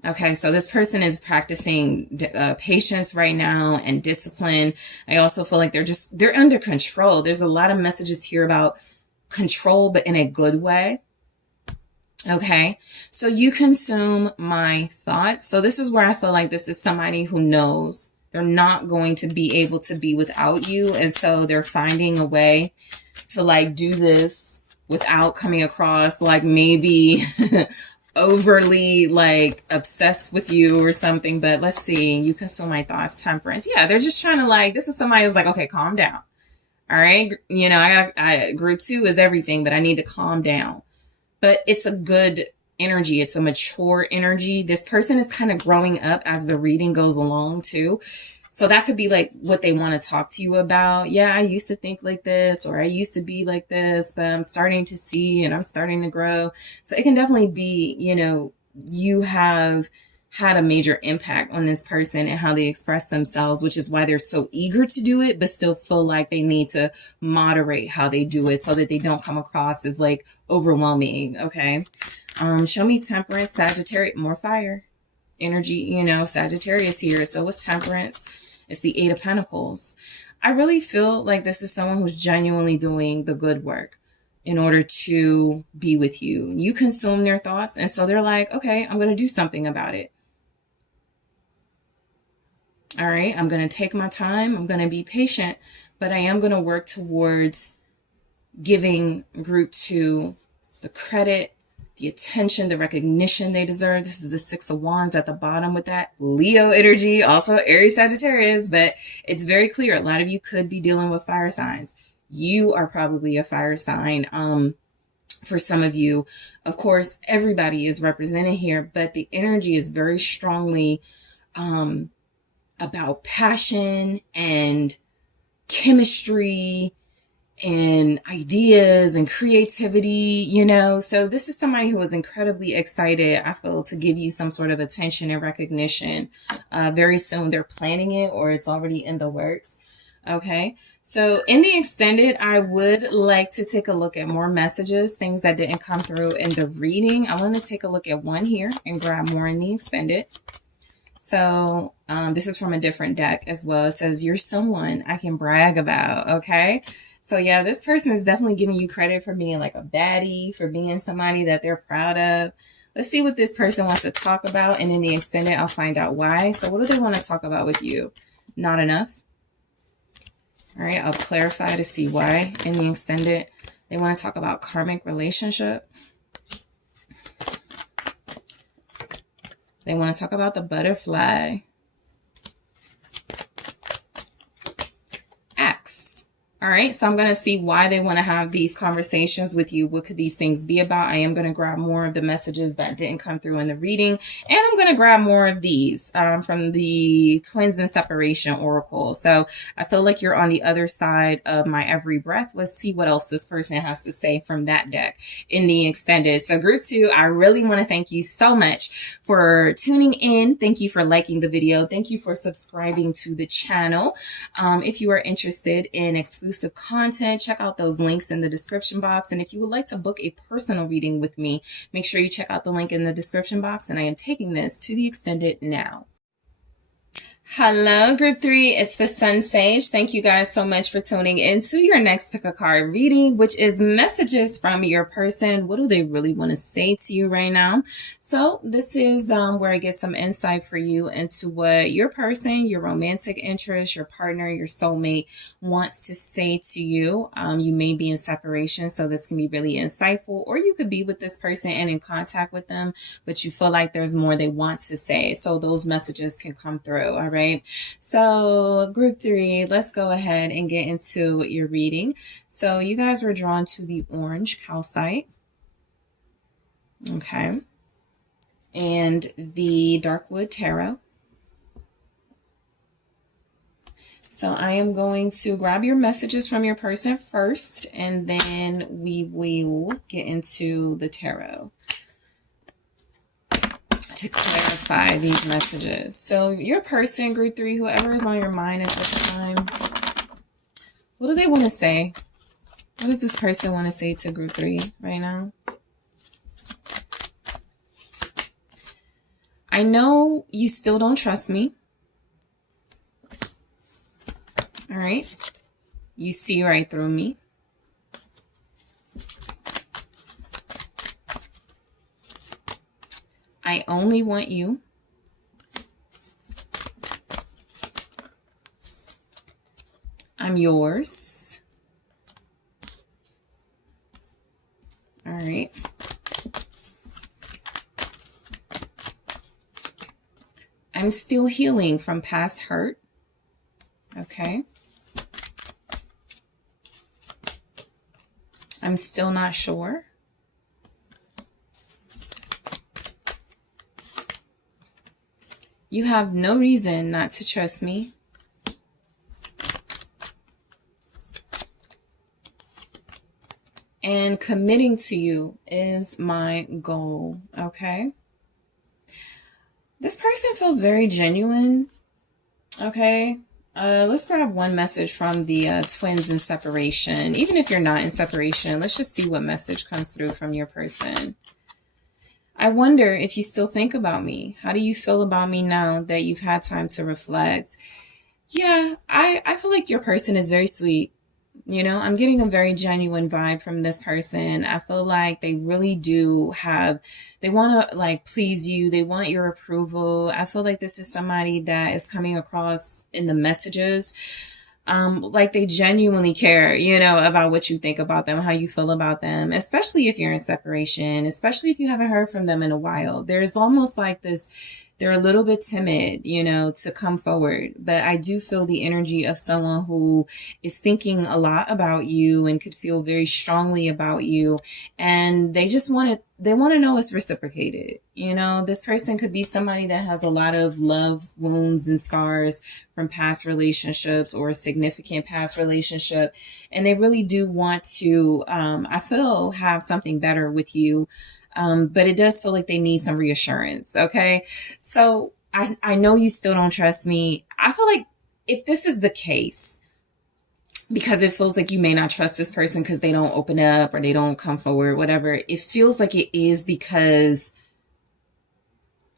Okay, so this person is practicing patience right now and discipline. I also feel like they're under control. There's a lot of messages here about control, but in a good way. Okay, so you consume my thoughts. So this is where I feel like this is somebody who knows they're not going to be able to be without you. And so they're finding a way to like do this without coming across like maybe overly like obsessed with you or something. But let's see, you consume my thoughts, Temperance. Yeah, they're just trying to like, this is somebody who's like, okay, calm down. All right, you know, group 2 is everything, but I need to calm down. But it's a good energy. It's a mature energy. This person is kind of growing up as the reading goes along too. So that could be like what they want to talk to you about. Yeah, I used to think like this, or I used to be like this, but I'm starting to see and I'm starting to grow. So it can definitely be, you know, you have had a major impact on this person and how they express themselves, which is why they're so eager to do it, but still feel like they need to moderate how they do it so that they don't come across as like overwhelming. Okay. Show me Temperance, Sagittarius, more fire energy, you know, Sagittarius here. So what's Temperance? It's the 8 of Pentacles. I really feel like this is someone who's genuinely doing the good work in order to be with you. You consume their thoughts. And so they're like, okay, I'm going to do something about it. All right, I'm going to take my time. I'm going to be patient, but I am going to work towards giving group 2 the credit, the attention, the recognition they deserve. This is the 6 of Wands at the bottom with that Leo energy, also Aries, Sagittarius, but it's very clear. A lot of you could be dealing with fire signs. You are probably a fire sign. For some of you, of course, everybody is represented here, but the energy is very strongly, about passion and chemistry and ideas and creativity, you know. So this is somebody who is incredibly excited, I feel, to give you some sort of attention and recognition. Very soon they're planning it or it's already in the works. Okay, so in the extended, I would like to take a look at more messages, things that didn't come through in the reading. I want to take a look at one here and grab more in the extended. So this is from a different deck as well. It says, you're someone I can brag about. Okay. So yeah, this person is definitely giving you credit for being like a baddie, for being somebody that they're proud of. Let's see what this person wants to talk about. And in the extended, I'll find out why. So what do they want to talk about with you? Not enough. All right. I'll clarify to see why in the extended. They want to talk about karmic relationship. They want to talk about the butterfly. Axe. All right, so I'm going to see why they want to have these conversations with you. What could these things be about? I am going to grab more of the messages that didn't come through in the reading. And I'm going to grab more of these from the Twins in Separation Oracle. So I feel like you're on the other side of my every breath. Let's see what else this person has to say from that deck in the extended. So group 2, I really want to thank you so much for tuning in. Thank you for liking the video. Thank you for subscribing to the channel. If you are interested in exclusive content, check out those links in the description box. And if you would like to book a personal reading with me, make sure you check out the link in the description box. And I am taking this to the extended now. Hello, group 3. It's the SunSage. Thank you guys so much for tuning in to your next pick a card reading, which is messages from your person. What do they really want to say to you right now? So this is where I get some insight for you into what your person, your romantic interest, your partner, your soulmate wants to say to you. You may be in separation, so this can be really insightful, or you could be with this person and in contact with them, but you feel like there's more they want to say. So those messages can come through. All right. So group 3, let's go ahead and get into your reading. So you guys were drawn to the orange calcite. Okay. And the Darkwood Tarot. So I am going to grab your messages from your person first, and then we will get into the tarot to clarify these messages. So your person, group 3, whoever is on your mind at this time, what do they want to say? What does this person want to say to group 3 right now? I know you still don't trust me. All right. You see right through me. I only want you. I'm yours. All right. I'm still healing from past hurt. Okay. I'm still not sure. You have no reason not to trust me. And committing to you is my goal, okay? This person feels very genuine, okay? Let's grab one message from the Twins in Separation. Even if you're not in separation, let's just see what message comes through from your person. I wonder if you still think about me. How do you feel about me now that you've had time to reflect? Yeah, I feel like your person is very sweet. You know, I'm getting a very genuine vibe from this person. I feel like they really do they want to like please you. They want your approval. I feel like this is somebody that is coming across in the messages like they genuinely care, you know, about what you think about them, how you feel about them, especially if you're in separation, especially if you haven't heard from them in a while. There's almost like this, they're a little bit timid, you know, to come forward. But I do feel the energy of someone who is thinking a lot about you and could feel very strongly about you. And they just they want to know it's reciprocated. You know, this person could be somebody that has a lot of love wounds and scars from past relationships or a significant past relationship. And they really do want to, I feel, have something better with you. But it does feel like they need some reassurance. Okay. So I know you still don't trust me. I feel like if this is the case, because it feels like you may not trust this person because they don't open up or they don't come forward, whatever. It feels like it is because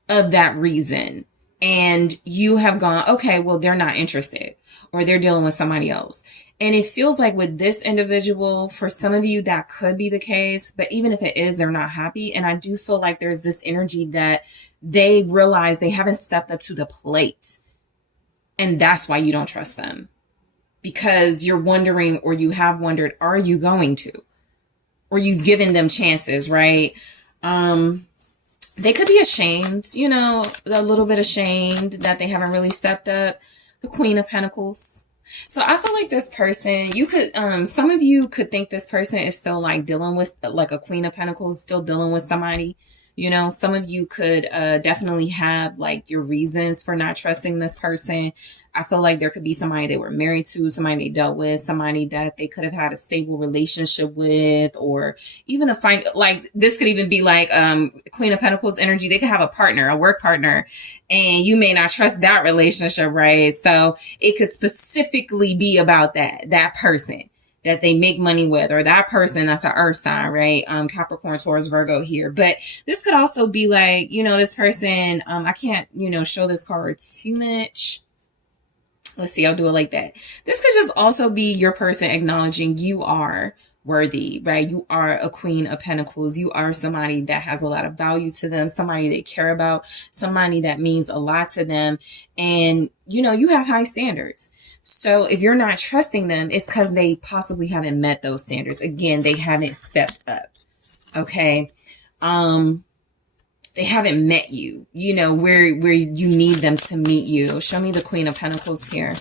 of that reason. And you have gone, okay, well, they're not interested or they're dealing with somebody else. And it feels like with this individual, for some of you, that could be the case. But even if it is, they're not happy. And I do feel like there's this energy that they realize they haven't stepped up to the plate. And that's why you don't trust them. Because you're wondering, or you have wondered, are you going to? Or you've given them chances, right? They could be ashamed, you know, a little bit ashamed that they haven't really stepped up. The Queen of Pentacles. So I feel like this person, you could, some of you could think this person is still like dealing with like a Queen of Pentacles, still dealing with somebody. You know, some of you could definitely have like your reasons for not trusting this person. I feel like there could be somebody they were married to, somebody they dealt with, somebody that they could have had a stable relationship with, or even like this could even be like Queen of Pentacles energy. They could have a partner, a work partner, and you may not trust that relationship, right? So it could specifically be about that person that they make money with, or that person that's an earth sign, right? Capricorn, Taurus, Virgo here. But this could also be like, you know, this person, I can't, you know, show this card too much. Let's see, I'll do it like that. This could just also be your person acknowledging you are worthy, right? You are a Queen of Pentacles. You are somebody that has a lot of value to them, somebody they care about, somebody that means a lot to them. And, you know, you have high standards. So if you're not trusting them, it's because they possibly haven't met those standards. Again, they haven't stepped up. Okay. They haven't met you, you know, where you need them to meet you. Show me the Queen of Pentacles here.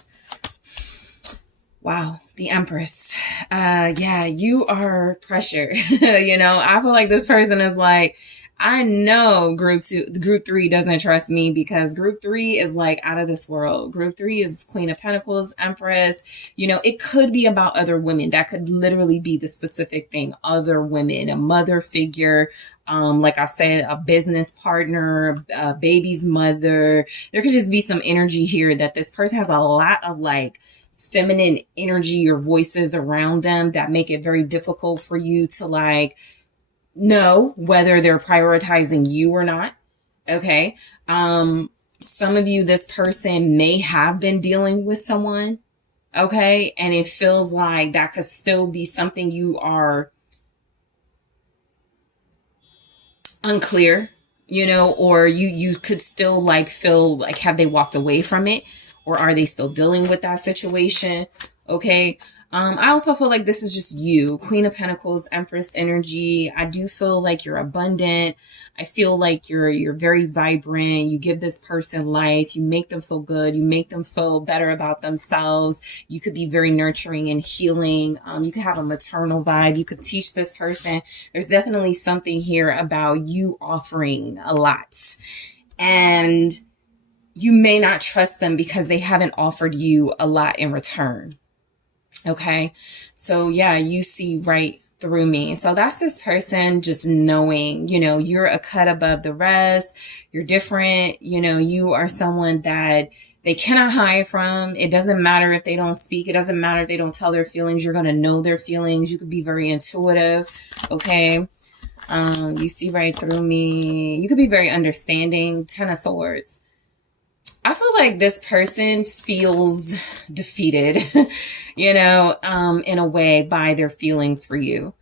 Wow. The Empress. Yeah, you are pressure. You know, I feel like this person is like, I know group 3 doesn't trust me, because group 3 is like out of this world. Group 3 is Queen of Pentacles, Empress. You know, it could be about other women. That could literally be the specific thing. Other women, a mother figure, like I said, a business partner, a baby's mother. There could just be some energy here that this person has a lot of like feminine energy or voices around them that make it very difficult for you to like know whether they're prioritizing you or not. Okay. Some of you, this person may have been dealing with someone. Okay. And it feels like that could still be something you are unclear, you know, or you could still like feel like, have they walked away from it, or are they still dealing with that situation? Okay. I also feel like this is just you, Queen of Pentacles, Empress energy. I do feel like you're abundant. I feel like you're very vibrant. You give this person life. You make them feel good. You make them feel better about themselves. You could be very nurturing and healing. You could have a maternal vibe. You could teach this person. There's definitely something here about you offering a lot. And you may not trust them because they haven't offered you a lot in return. Okay. So yeah, you see right through me. So that's this person just knowing, you know, you're a cut above the rest. You're different. You know, you are someone that they cannot hide from. It doesn't matter if they don't speak. It doesn't matter if they don't tell their feelings. You're going to know their feelings. You could be very intuitive. Okay. You see right through me. You could be very understanding. 10 of Swords. I feel like this person feels defeated, you know, in a way by their feelings for you.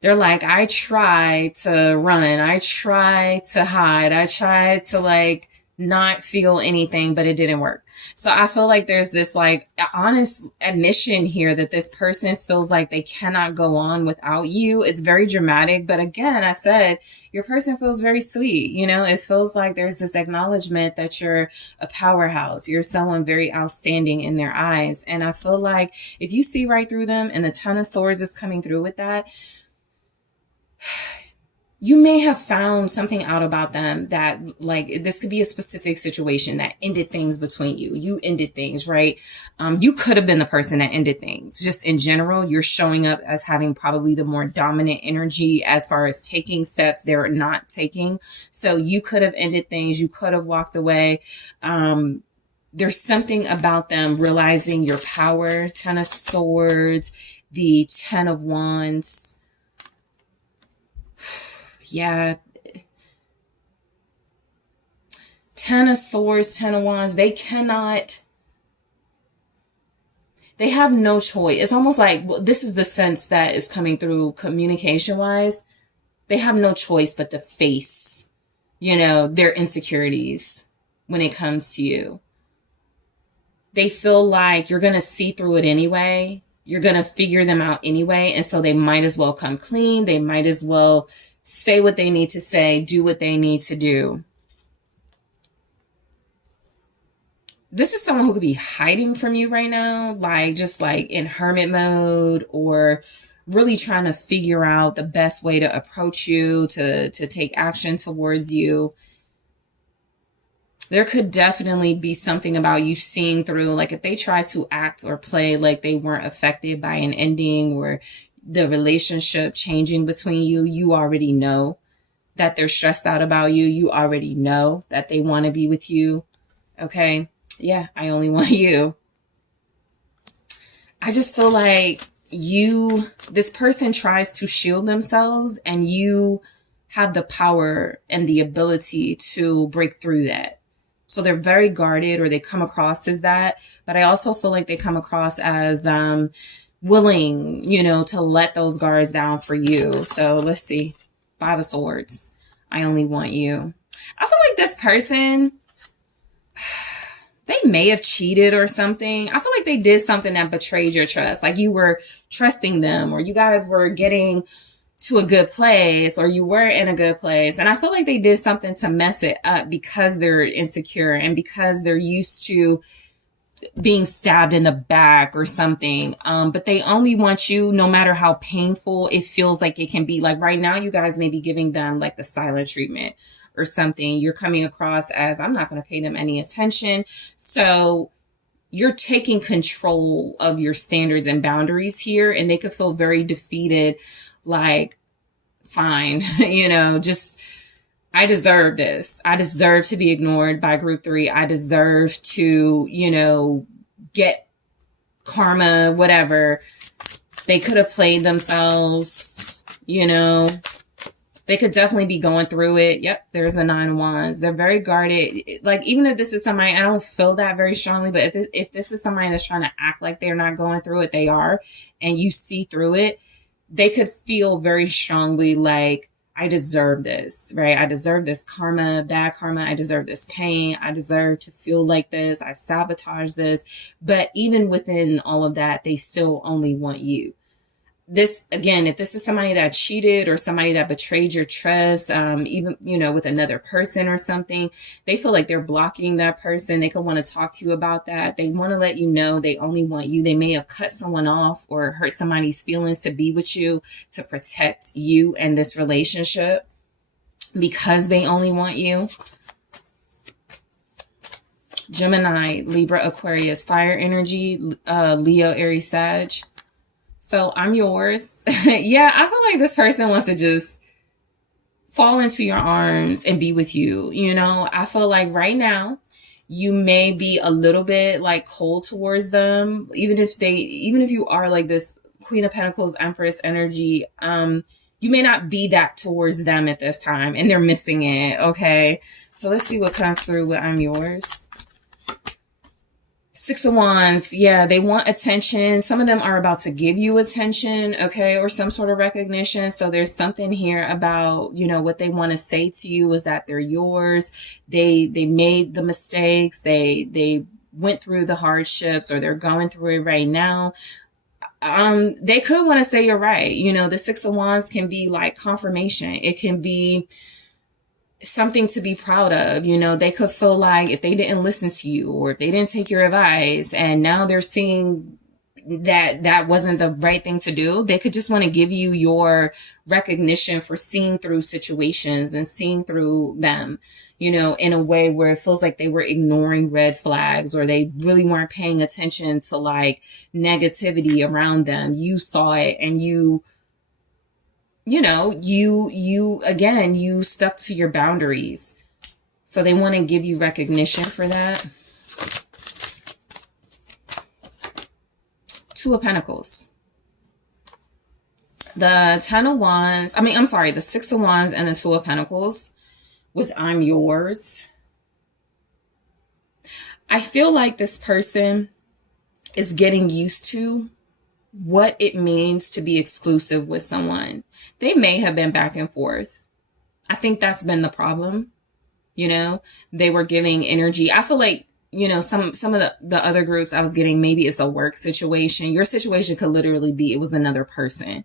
They're like, I try to run. I try to hide. I try to like not feel anything, but it didn't work. So I feel like there's this like honest admission here that this person feels like they cannot go on without you. It's very dramatic. But again, I said, your person feels very sweet. You know, it feels like there's this acknowledgement that you're a powerhouse. You're someone very outstanding in their eyes. And I feel like if you see right through them and the 10 of Swords is coming through with that, you may have found something out about them that like, this could be a specific situation that ended things between you. You ended things, right? You could have been the person that ended things. Just in general, you're showing up as having probably the more dominant energy as far as taking steps they're not taking. So you could have ended things. You could have walked away. There's something about them realizing your power. 10 of Swords, the 10 of Wands. Yeah. 10 of Swords, 10 of Wands. They have no choice. It's almost like, well, this is the sense that is coming through communication wise. They have no choice but to face, you know, their insecurities when it comes to you. They feel like you're going to see through it anyway. You're going to figure them out anyway. And so they might as well come clean. They might as well say what they need to say, do what they need to do. this is someone who could be hiding from you right now, like just like in hermit mode, or really trying to figure out the best way to approach you, to take action towards you. There could definitely be something about you seeing through, like if they try to act or play like they weren't affected by an ending or the relationship changing between you, you already know that they're stressed out about you. You already know that they want to be with you. Okay. Yeah, I only want you. I just feel like this person tries to shield themselves, and you have the power and the ability to break through that. So they're very guarded, or they come across as that. But I also feel like they come across as willing, to let those guards down for you. So let's see. 5 of Swords. I only want you. I feel like this person, they may have cheated or something. I feel like they did something that betrayed your trust. Like you were trusting them, or you guys were getting to a good place, or you were in a good place. And I feel like they did something to mess it up because they're insecure and because they're used to being stabbed in the back or something. But they only want you, no matter how painful it feels like it can be. Like right now, you guys may be giving them like the silent treatment or something. You're coming across as, I'm not going to pay them any attention. So you're taking control of your standards and boundaries here, and they could feel very defeated. Like, fine, just, I deserve this. I deserve to be ignored by group 3. I deserve to, get karma, whatever. They could have played themselves, They could definitely be going through it. Yep, there's a 9 of Wands. They're very guarded. Like, even if this is somebody, I don't feel that very strongly, but if this is somebody that's trying to act like they're not going through it, they are, and you see through it, they could feel very strongly like, I deserve this, right? I deserve this karma, bad karma. I deserve this pain. I deserve to feel like this. I sabotage this. But even within all of that, they still only want you. This, again, if this is somebody that cheated or somebody that betrayed your trust, even, with another person or something, they feel like they're blocking that person. They could want to talk to you about that. They want to let you know they only want you. They may have cut someone off or hurt somebody's feelings to be with you, to protect you and this relationship, because they only want you. Gemini, Libra, Aquarius, fire energy, Leo, Aries, Sag. So I'm yours. Yeah, I feel like this person wants to just fall into your arms and be with you. I feel like right now you may be a little bit like cold towards them. Even if you are like this Queen of Pentacles, Empress energy, you may not be that towards them at this time, and they're missing it. Okay. So let's see what comes through with I'm yours. 6 of Wands. Yeah, they want attention. Some of them are about to give you attention, okay, or some sort of recognition. So there's something here about, what they want to say to you is that they're yours. They made the mistakes. They went through the hardships, or they're going through it right now. They could want to say you're right. The 6 of Wands can be like confirmation. It can be something to be proud of. They could feel like if they didn't listen to you, or if they didn't take your advice, and now they're seeing that wasn't the right thing to do, they could just want to give you your recognition for seeing through situations and seeing through them, in a way where it feels like they were ignoring red flags, or they really weren't paying attention to like negativity around them. You saw it, and you again, you stuck to your boundaries. So they want to give you recognition for that. 2 of Pentacles. The 10 of Wands. The 6 of Wands and the 2 of Pentacles with I'm yours. I feel like this person is getting used to what it means to be exclusive with someone. They may have been back and forth. I think that's been the problem. They were giving energy. I feel like, some of the other groups I was getting, maybe it's a work situation. Your situation could literally be, it was another person.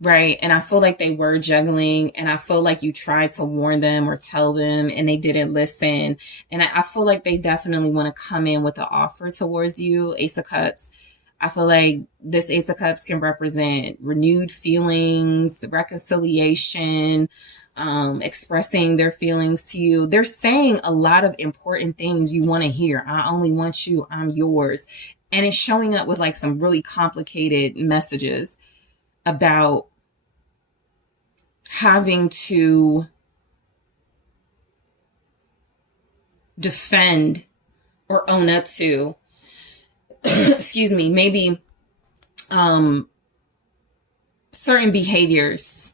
right? And I feel like they were juggling, and I feel like you tried to warn them or tell them and they didn't listen. And I feel like they definitely want to come in with an offer towards you, Ace of Cups. I feel like this Ace of Cups can represent renewed feelings, reconciliation, expressing their feelings to you. They're saying a lot of important things you want to hear. I only want you, I'm yours. And it's showing up with like some really complicated messages about having to defend or own up to, excuse me, maybe certain behaviors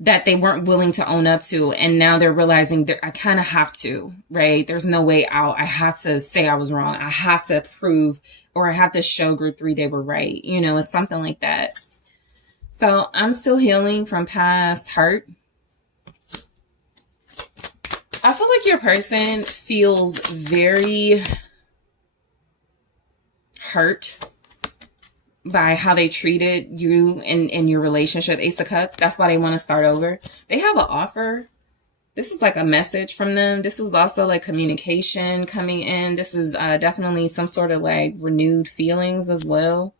that they weren't willing to own up to. And now they're realizing that I kind of have to, right? There's no way out. I have to say I was wrong. I have to prove, or I have to show group 3 they were right. You know, it's something like that. So I'm still healing from past hurt. I feel like your person feels very hurt by how they treated you in your relationship, Ace of Cups. That's why they want to start over. They have an offer. This is like a message from them. This is also like communication coming in. This is definitely some sort of like renewed feelings as well.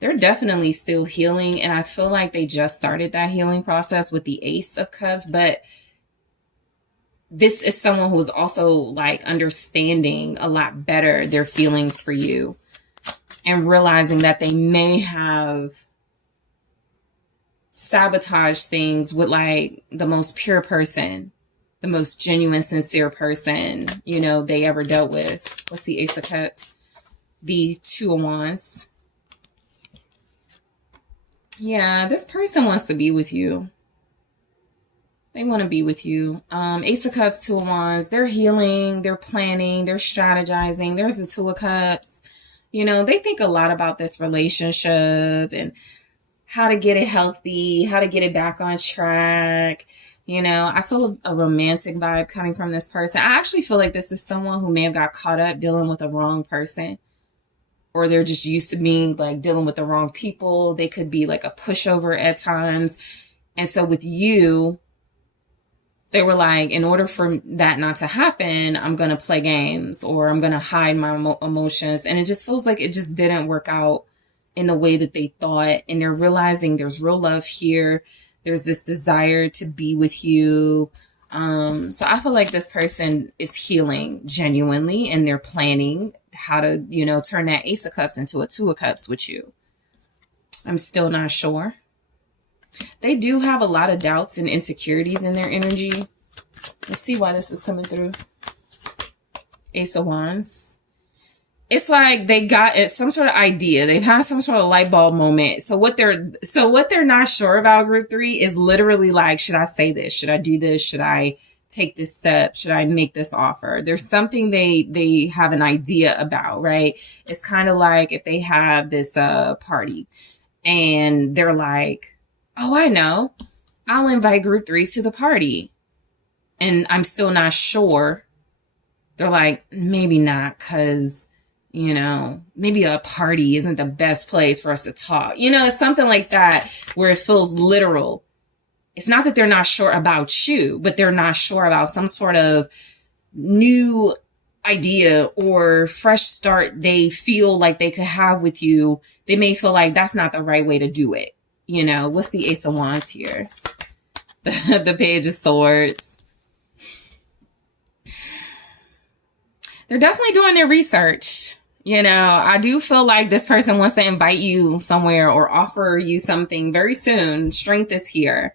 They're definitely still healing, and I feel like they just started that healing process with the Ace of Cups, but this is someone who is also like understanding a lot better their feelings for you and realizing that they may have sabotaged things with like the most pure person, the most genuine, sincere person, you know, they ever dealt with. What's the Ace of Cups? The Two of Wands. Yeah, this person wants to be with you. They want to be with you. Ace of Cups, Two of Wands. They're healing. They're planning. They're strategizing. There's the Two of Cups. You know, they think a lot about this relationship and how to get it healthy, how to get it back on track. You know, I feel a romantic vibe coming from this person. I actually feel like this is someone who may have got caught up dealing with the wrong person. Or they're just used to being like dealing with the wrong people. They could be like a pushover at times. And so with you, they were like, in order for that not to happen, I'm going to play games or I'm going to hide my emotions. And it just feels like it just didn't work out in the way that they thought. And they're realizing there's real love here. There's this desire to be with you. So I feel like this person is healing genuinely, and they're planning how to, you know, turn that Ace of Cups into a Two of Cups with you. I'm still not sure. They do have a lot of doubts and insecurities in their energy. Let's see why this is coming through. Ace of Wands. It's like they got some sort of idea. They've had some sort of light bulb moment. So what they're not sure about, group 3, is literally like, should I say this? Should I do this? Should I take this step? Should I make this offer? There's something they have an idea about, right? It's kind of like if they have this party and they're like, oh, I know, I'll invite group 3 to the party. And I'm still not sure. They're like, maybe not, because, you know, maybe a party isn't the best place for us to talk. You know, it's something like that where it feels literal. It's not that they're not sure about you, but they're not sure about some sort of new idea or fresh start they feel like they could have with you. They may feel like that's not the right way to do it. You know, what's the Ace of Wands here? The Page of Swords. They're definitely doing their research. You know, I do feel like this person wants to invite you somewhere or offer you something very soon. Strength is here.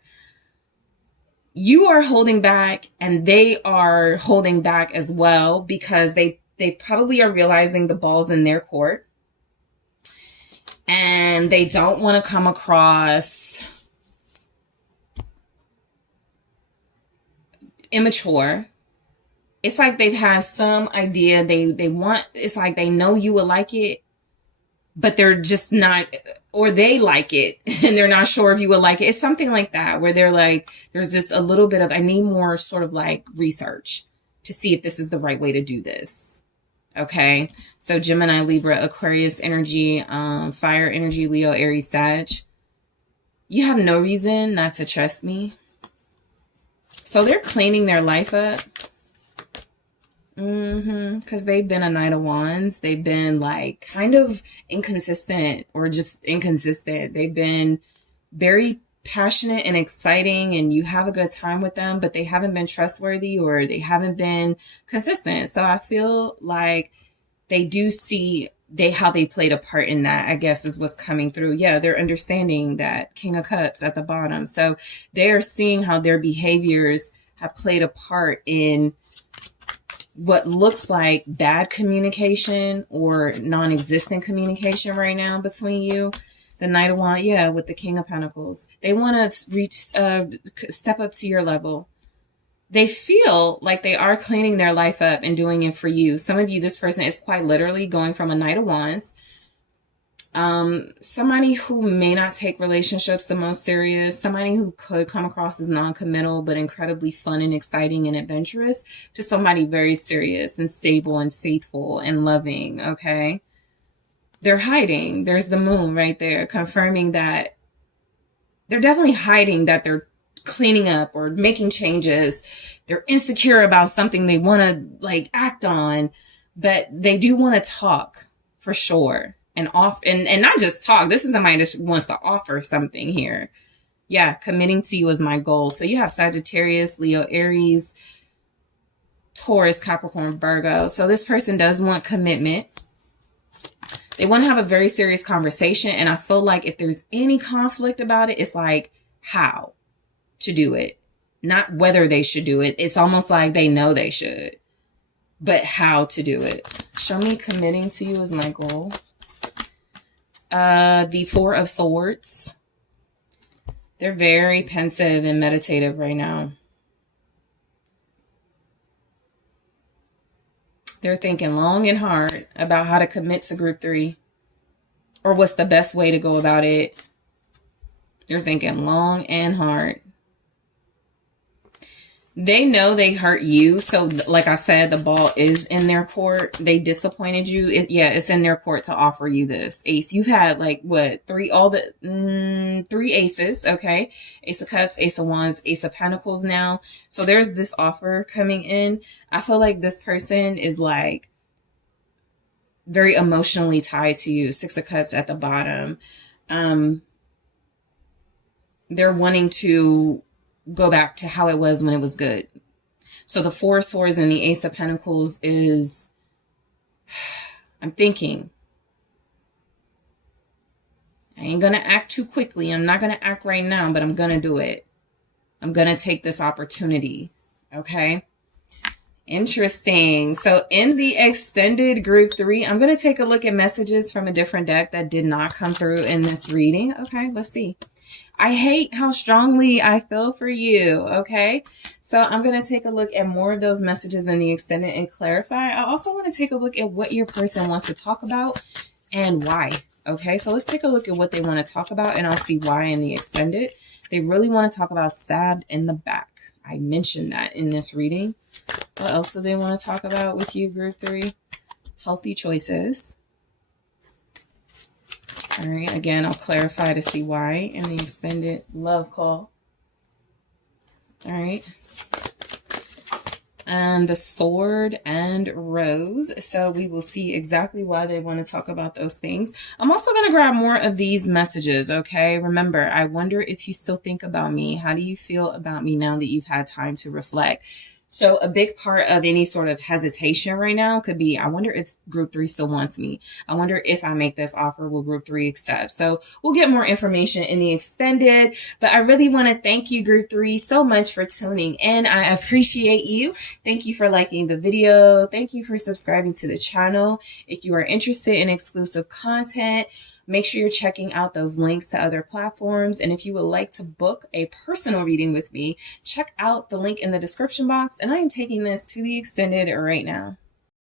You are holding back, and they are holding back as well, because they probably are realizing the ball's in their court. And they don't want to come across immature. It's like they've had some idea they want. It's like they know you would like it, but they're just not, or they like it and they're not sure if you would like it. It's something like that, where they're like, there's this a little bit of, I need more sort of like research to see if this is the right way to do this. Okay. So Gemini, Libra, Aquarius energy, fire energy, Leo, Aries, Sag. You have no reason not to trust me. So they're cleaning their life up. Because they've been a Knight of Wands. They've been like kind of inconsistent or just inconsistent. They've been very passionate and exciting and you have a good time with them, but they haven't been trustworthy or they haven't been consistent. So I feel like they do see how they played a part in that, I guess, is what's coming through. Yeah, they're understanding that King of Cups at the bottom. So they're seeing how their behaviors have played a part in what looks like bad communication or non-existent communication right now between you. The Knight of Wands, yeah, with the King of Pentacles. They want to reach, step up to your level. They feel like they are cleaning their life up and doing it for you. Some of you, this person is quite literally going from a Knight of Wands. Somebody who may not take relationships the most serious, somebody who could come across as non-committal, but incredibly fun and exciting and adventurous, to somebody very serious and stable and faithful and loving, okay? They're hiding. There's the moon right there, confirming that they're definitely hiding that they're cleaning up or making changes. They're insecure about something they want to like act on, but they do want to talk for sure. And not just talk. This is somebody that wants to offer something here. Yeah, committing to you is my goal. So you have Sagittarius, Leo, Aries, Taurus, Capricorn, Virgo. So this person does want commitment. They want to have a very serious conversation. And I feel like if there's any conflict about it, it's like how to do it. Not whether they should do it. It's almost like they know they should. But how to do it. Show me committing to you is my goal. The Four of Swords. They're very pensive and meditative right now. They're thinking long and hard about how to commit to group 3 or what's the best way to go about it. They're thinking long and hard. They know they hurt you. So like I said, the ball is in their court. They disappointed you. It's in their court to offer you this ace. You've had like what? 3 aces. Okay. Ace of Cups, Ace of Wands, Ace of Pentacles now. So there's this offer coming in. I feel like this person is like very emotionally tied to you. 6 of Cups at the bottom. They're wanting to go back to how it was when it was good. So the Four of Swords and the Ace of Pentacles is, I'm thinking, I ain't going to act too quickly. I'm not going to act right now, but I'm going to do it. I'm going to take this opportunity. Okay. Interesting. So in the extended group 3, I'm going to take a look at messages from a different deck that did not come through in this reading. Okay. Let's see. I hate how strongly I feel for you, okay? So I'm going to take a look at more of those messages in the extended and clarify. I also want to take a look at what your person wants to talk about and why, okay? So let's take a look at what they want to talk about and I'll see why in the extended. They really want to talk about stabbed in the back. I mentioned that in this reading. What else do they want to talk about with you, group 3? Healthy choices. All right, again, I'll clarify to see why in the extended love call. All right. And the Sword and Rose. So we will see exactly why they want to talk about those things. I'm also going to grab more of these messages, okay? Remember, I wonder if you still think about me. How do you feel about me now that you've had time to reflect? So a big part of any sort of hesitation right now could be, I wonder if group 3 still wants me. I wonder if I make this offer, will group 3 accept? So we'll get more information in the extended, but I really want to thank you, group 3, so much for tuning in. I appreciate you. Thank you for liking the video. Thank you for subscribing to the channel. If you are interested in exclusive content, make sure you're checking out those links to other platforms. And if you would like to book a personal reading with me, check out the link in the description box. And I am taking this to the extended right now.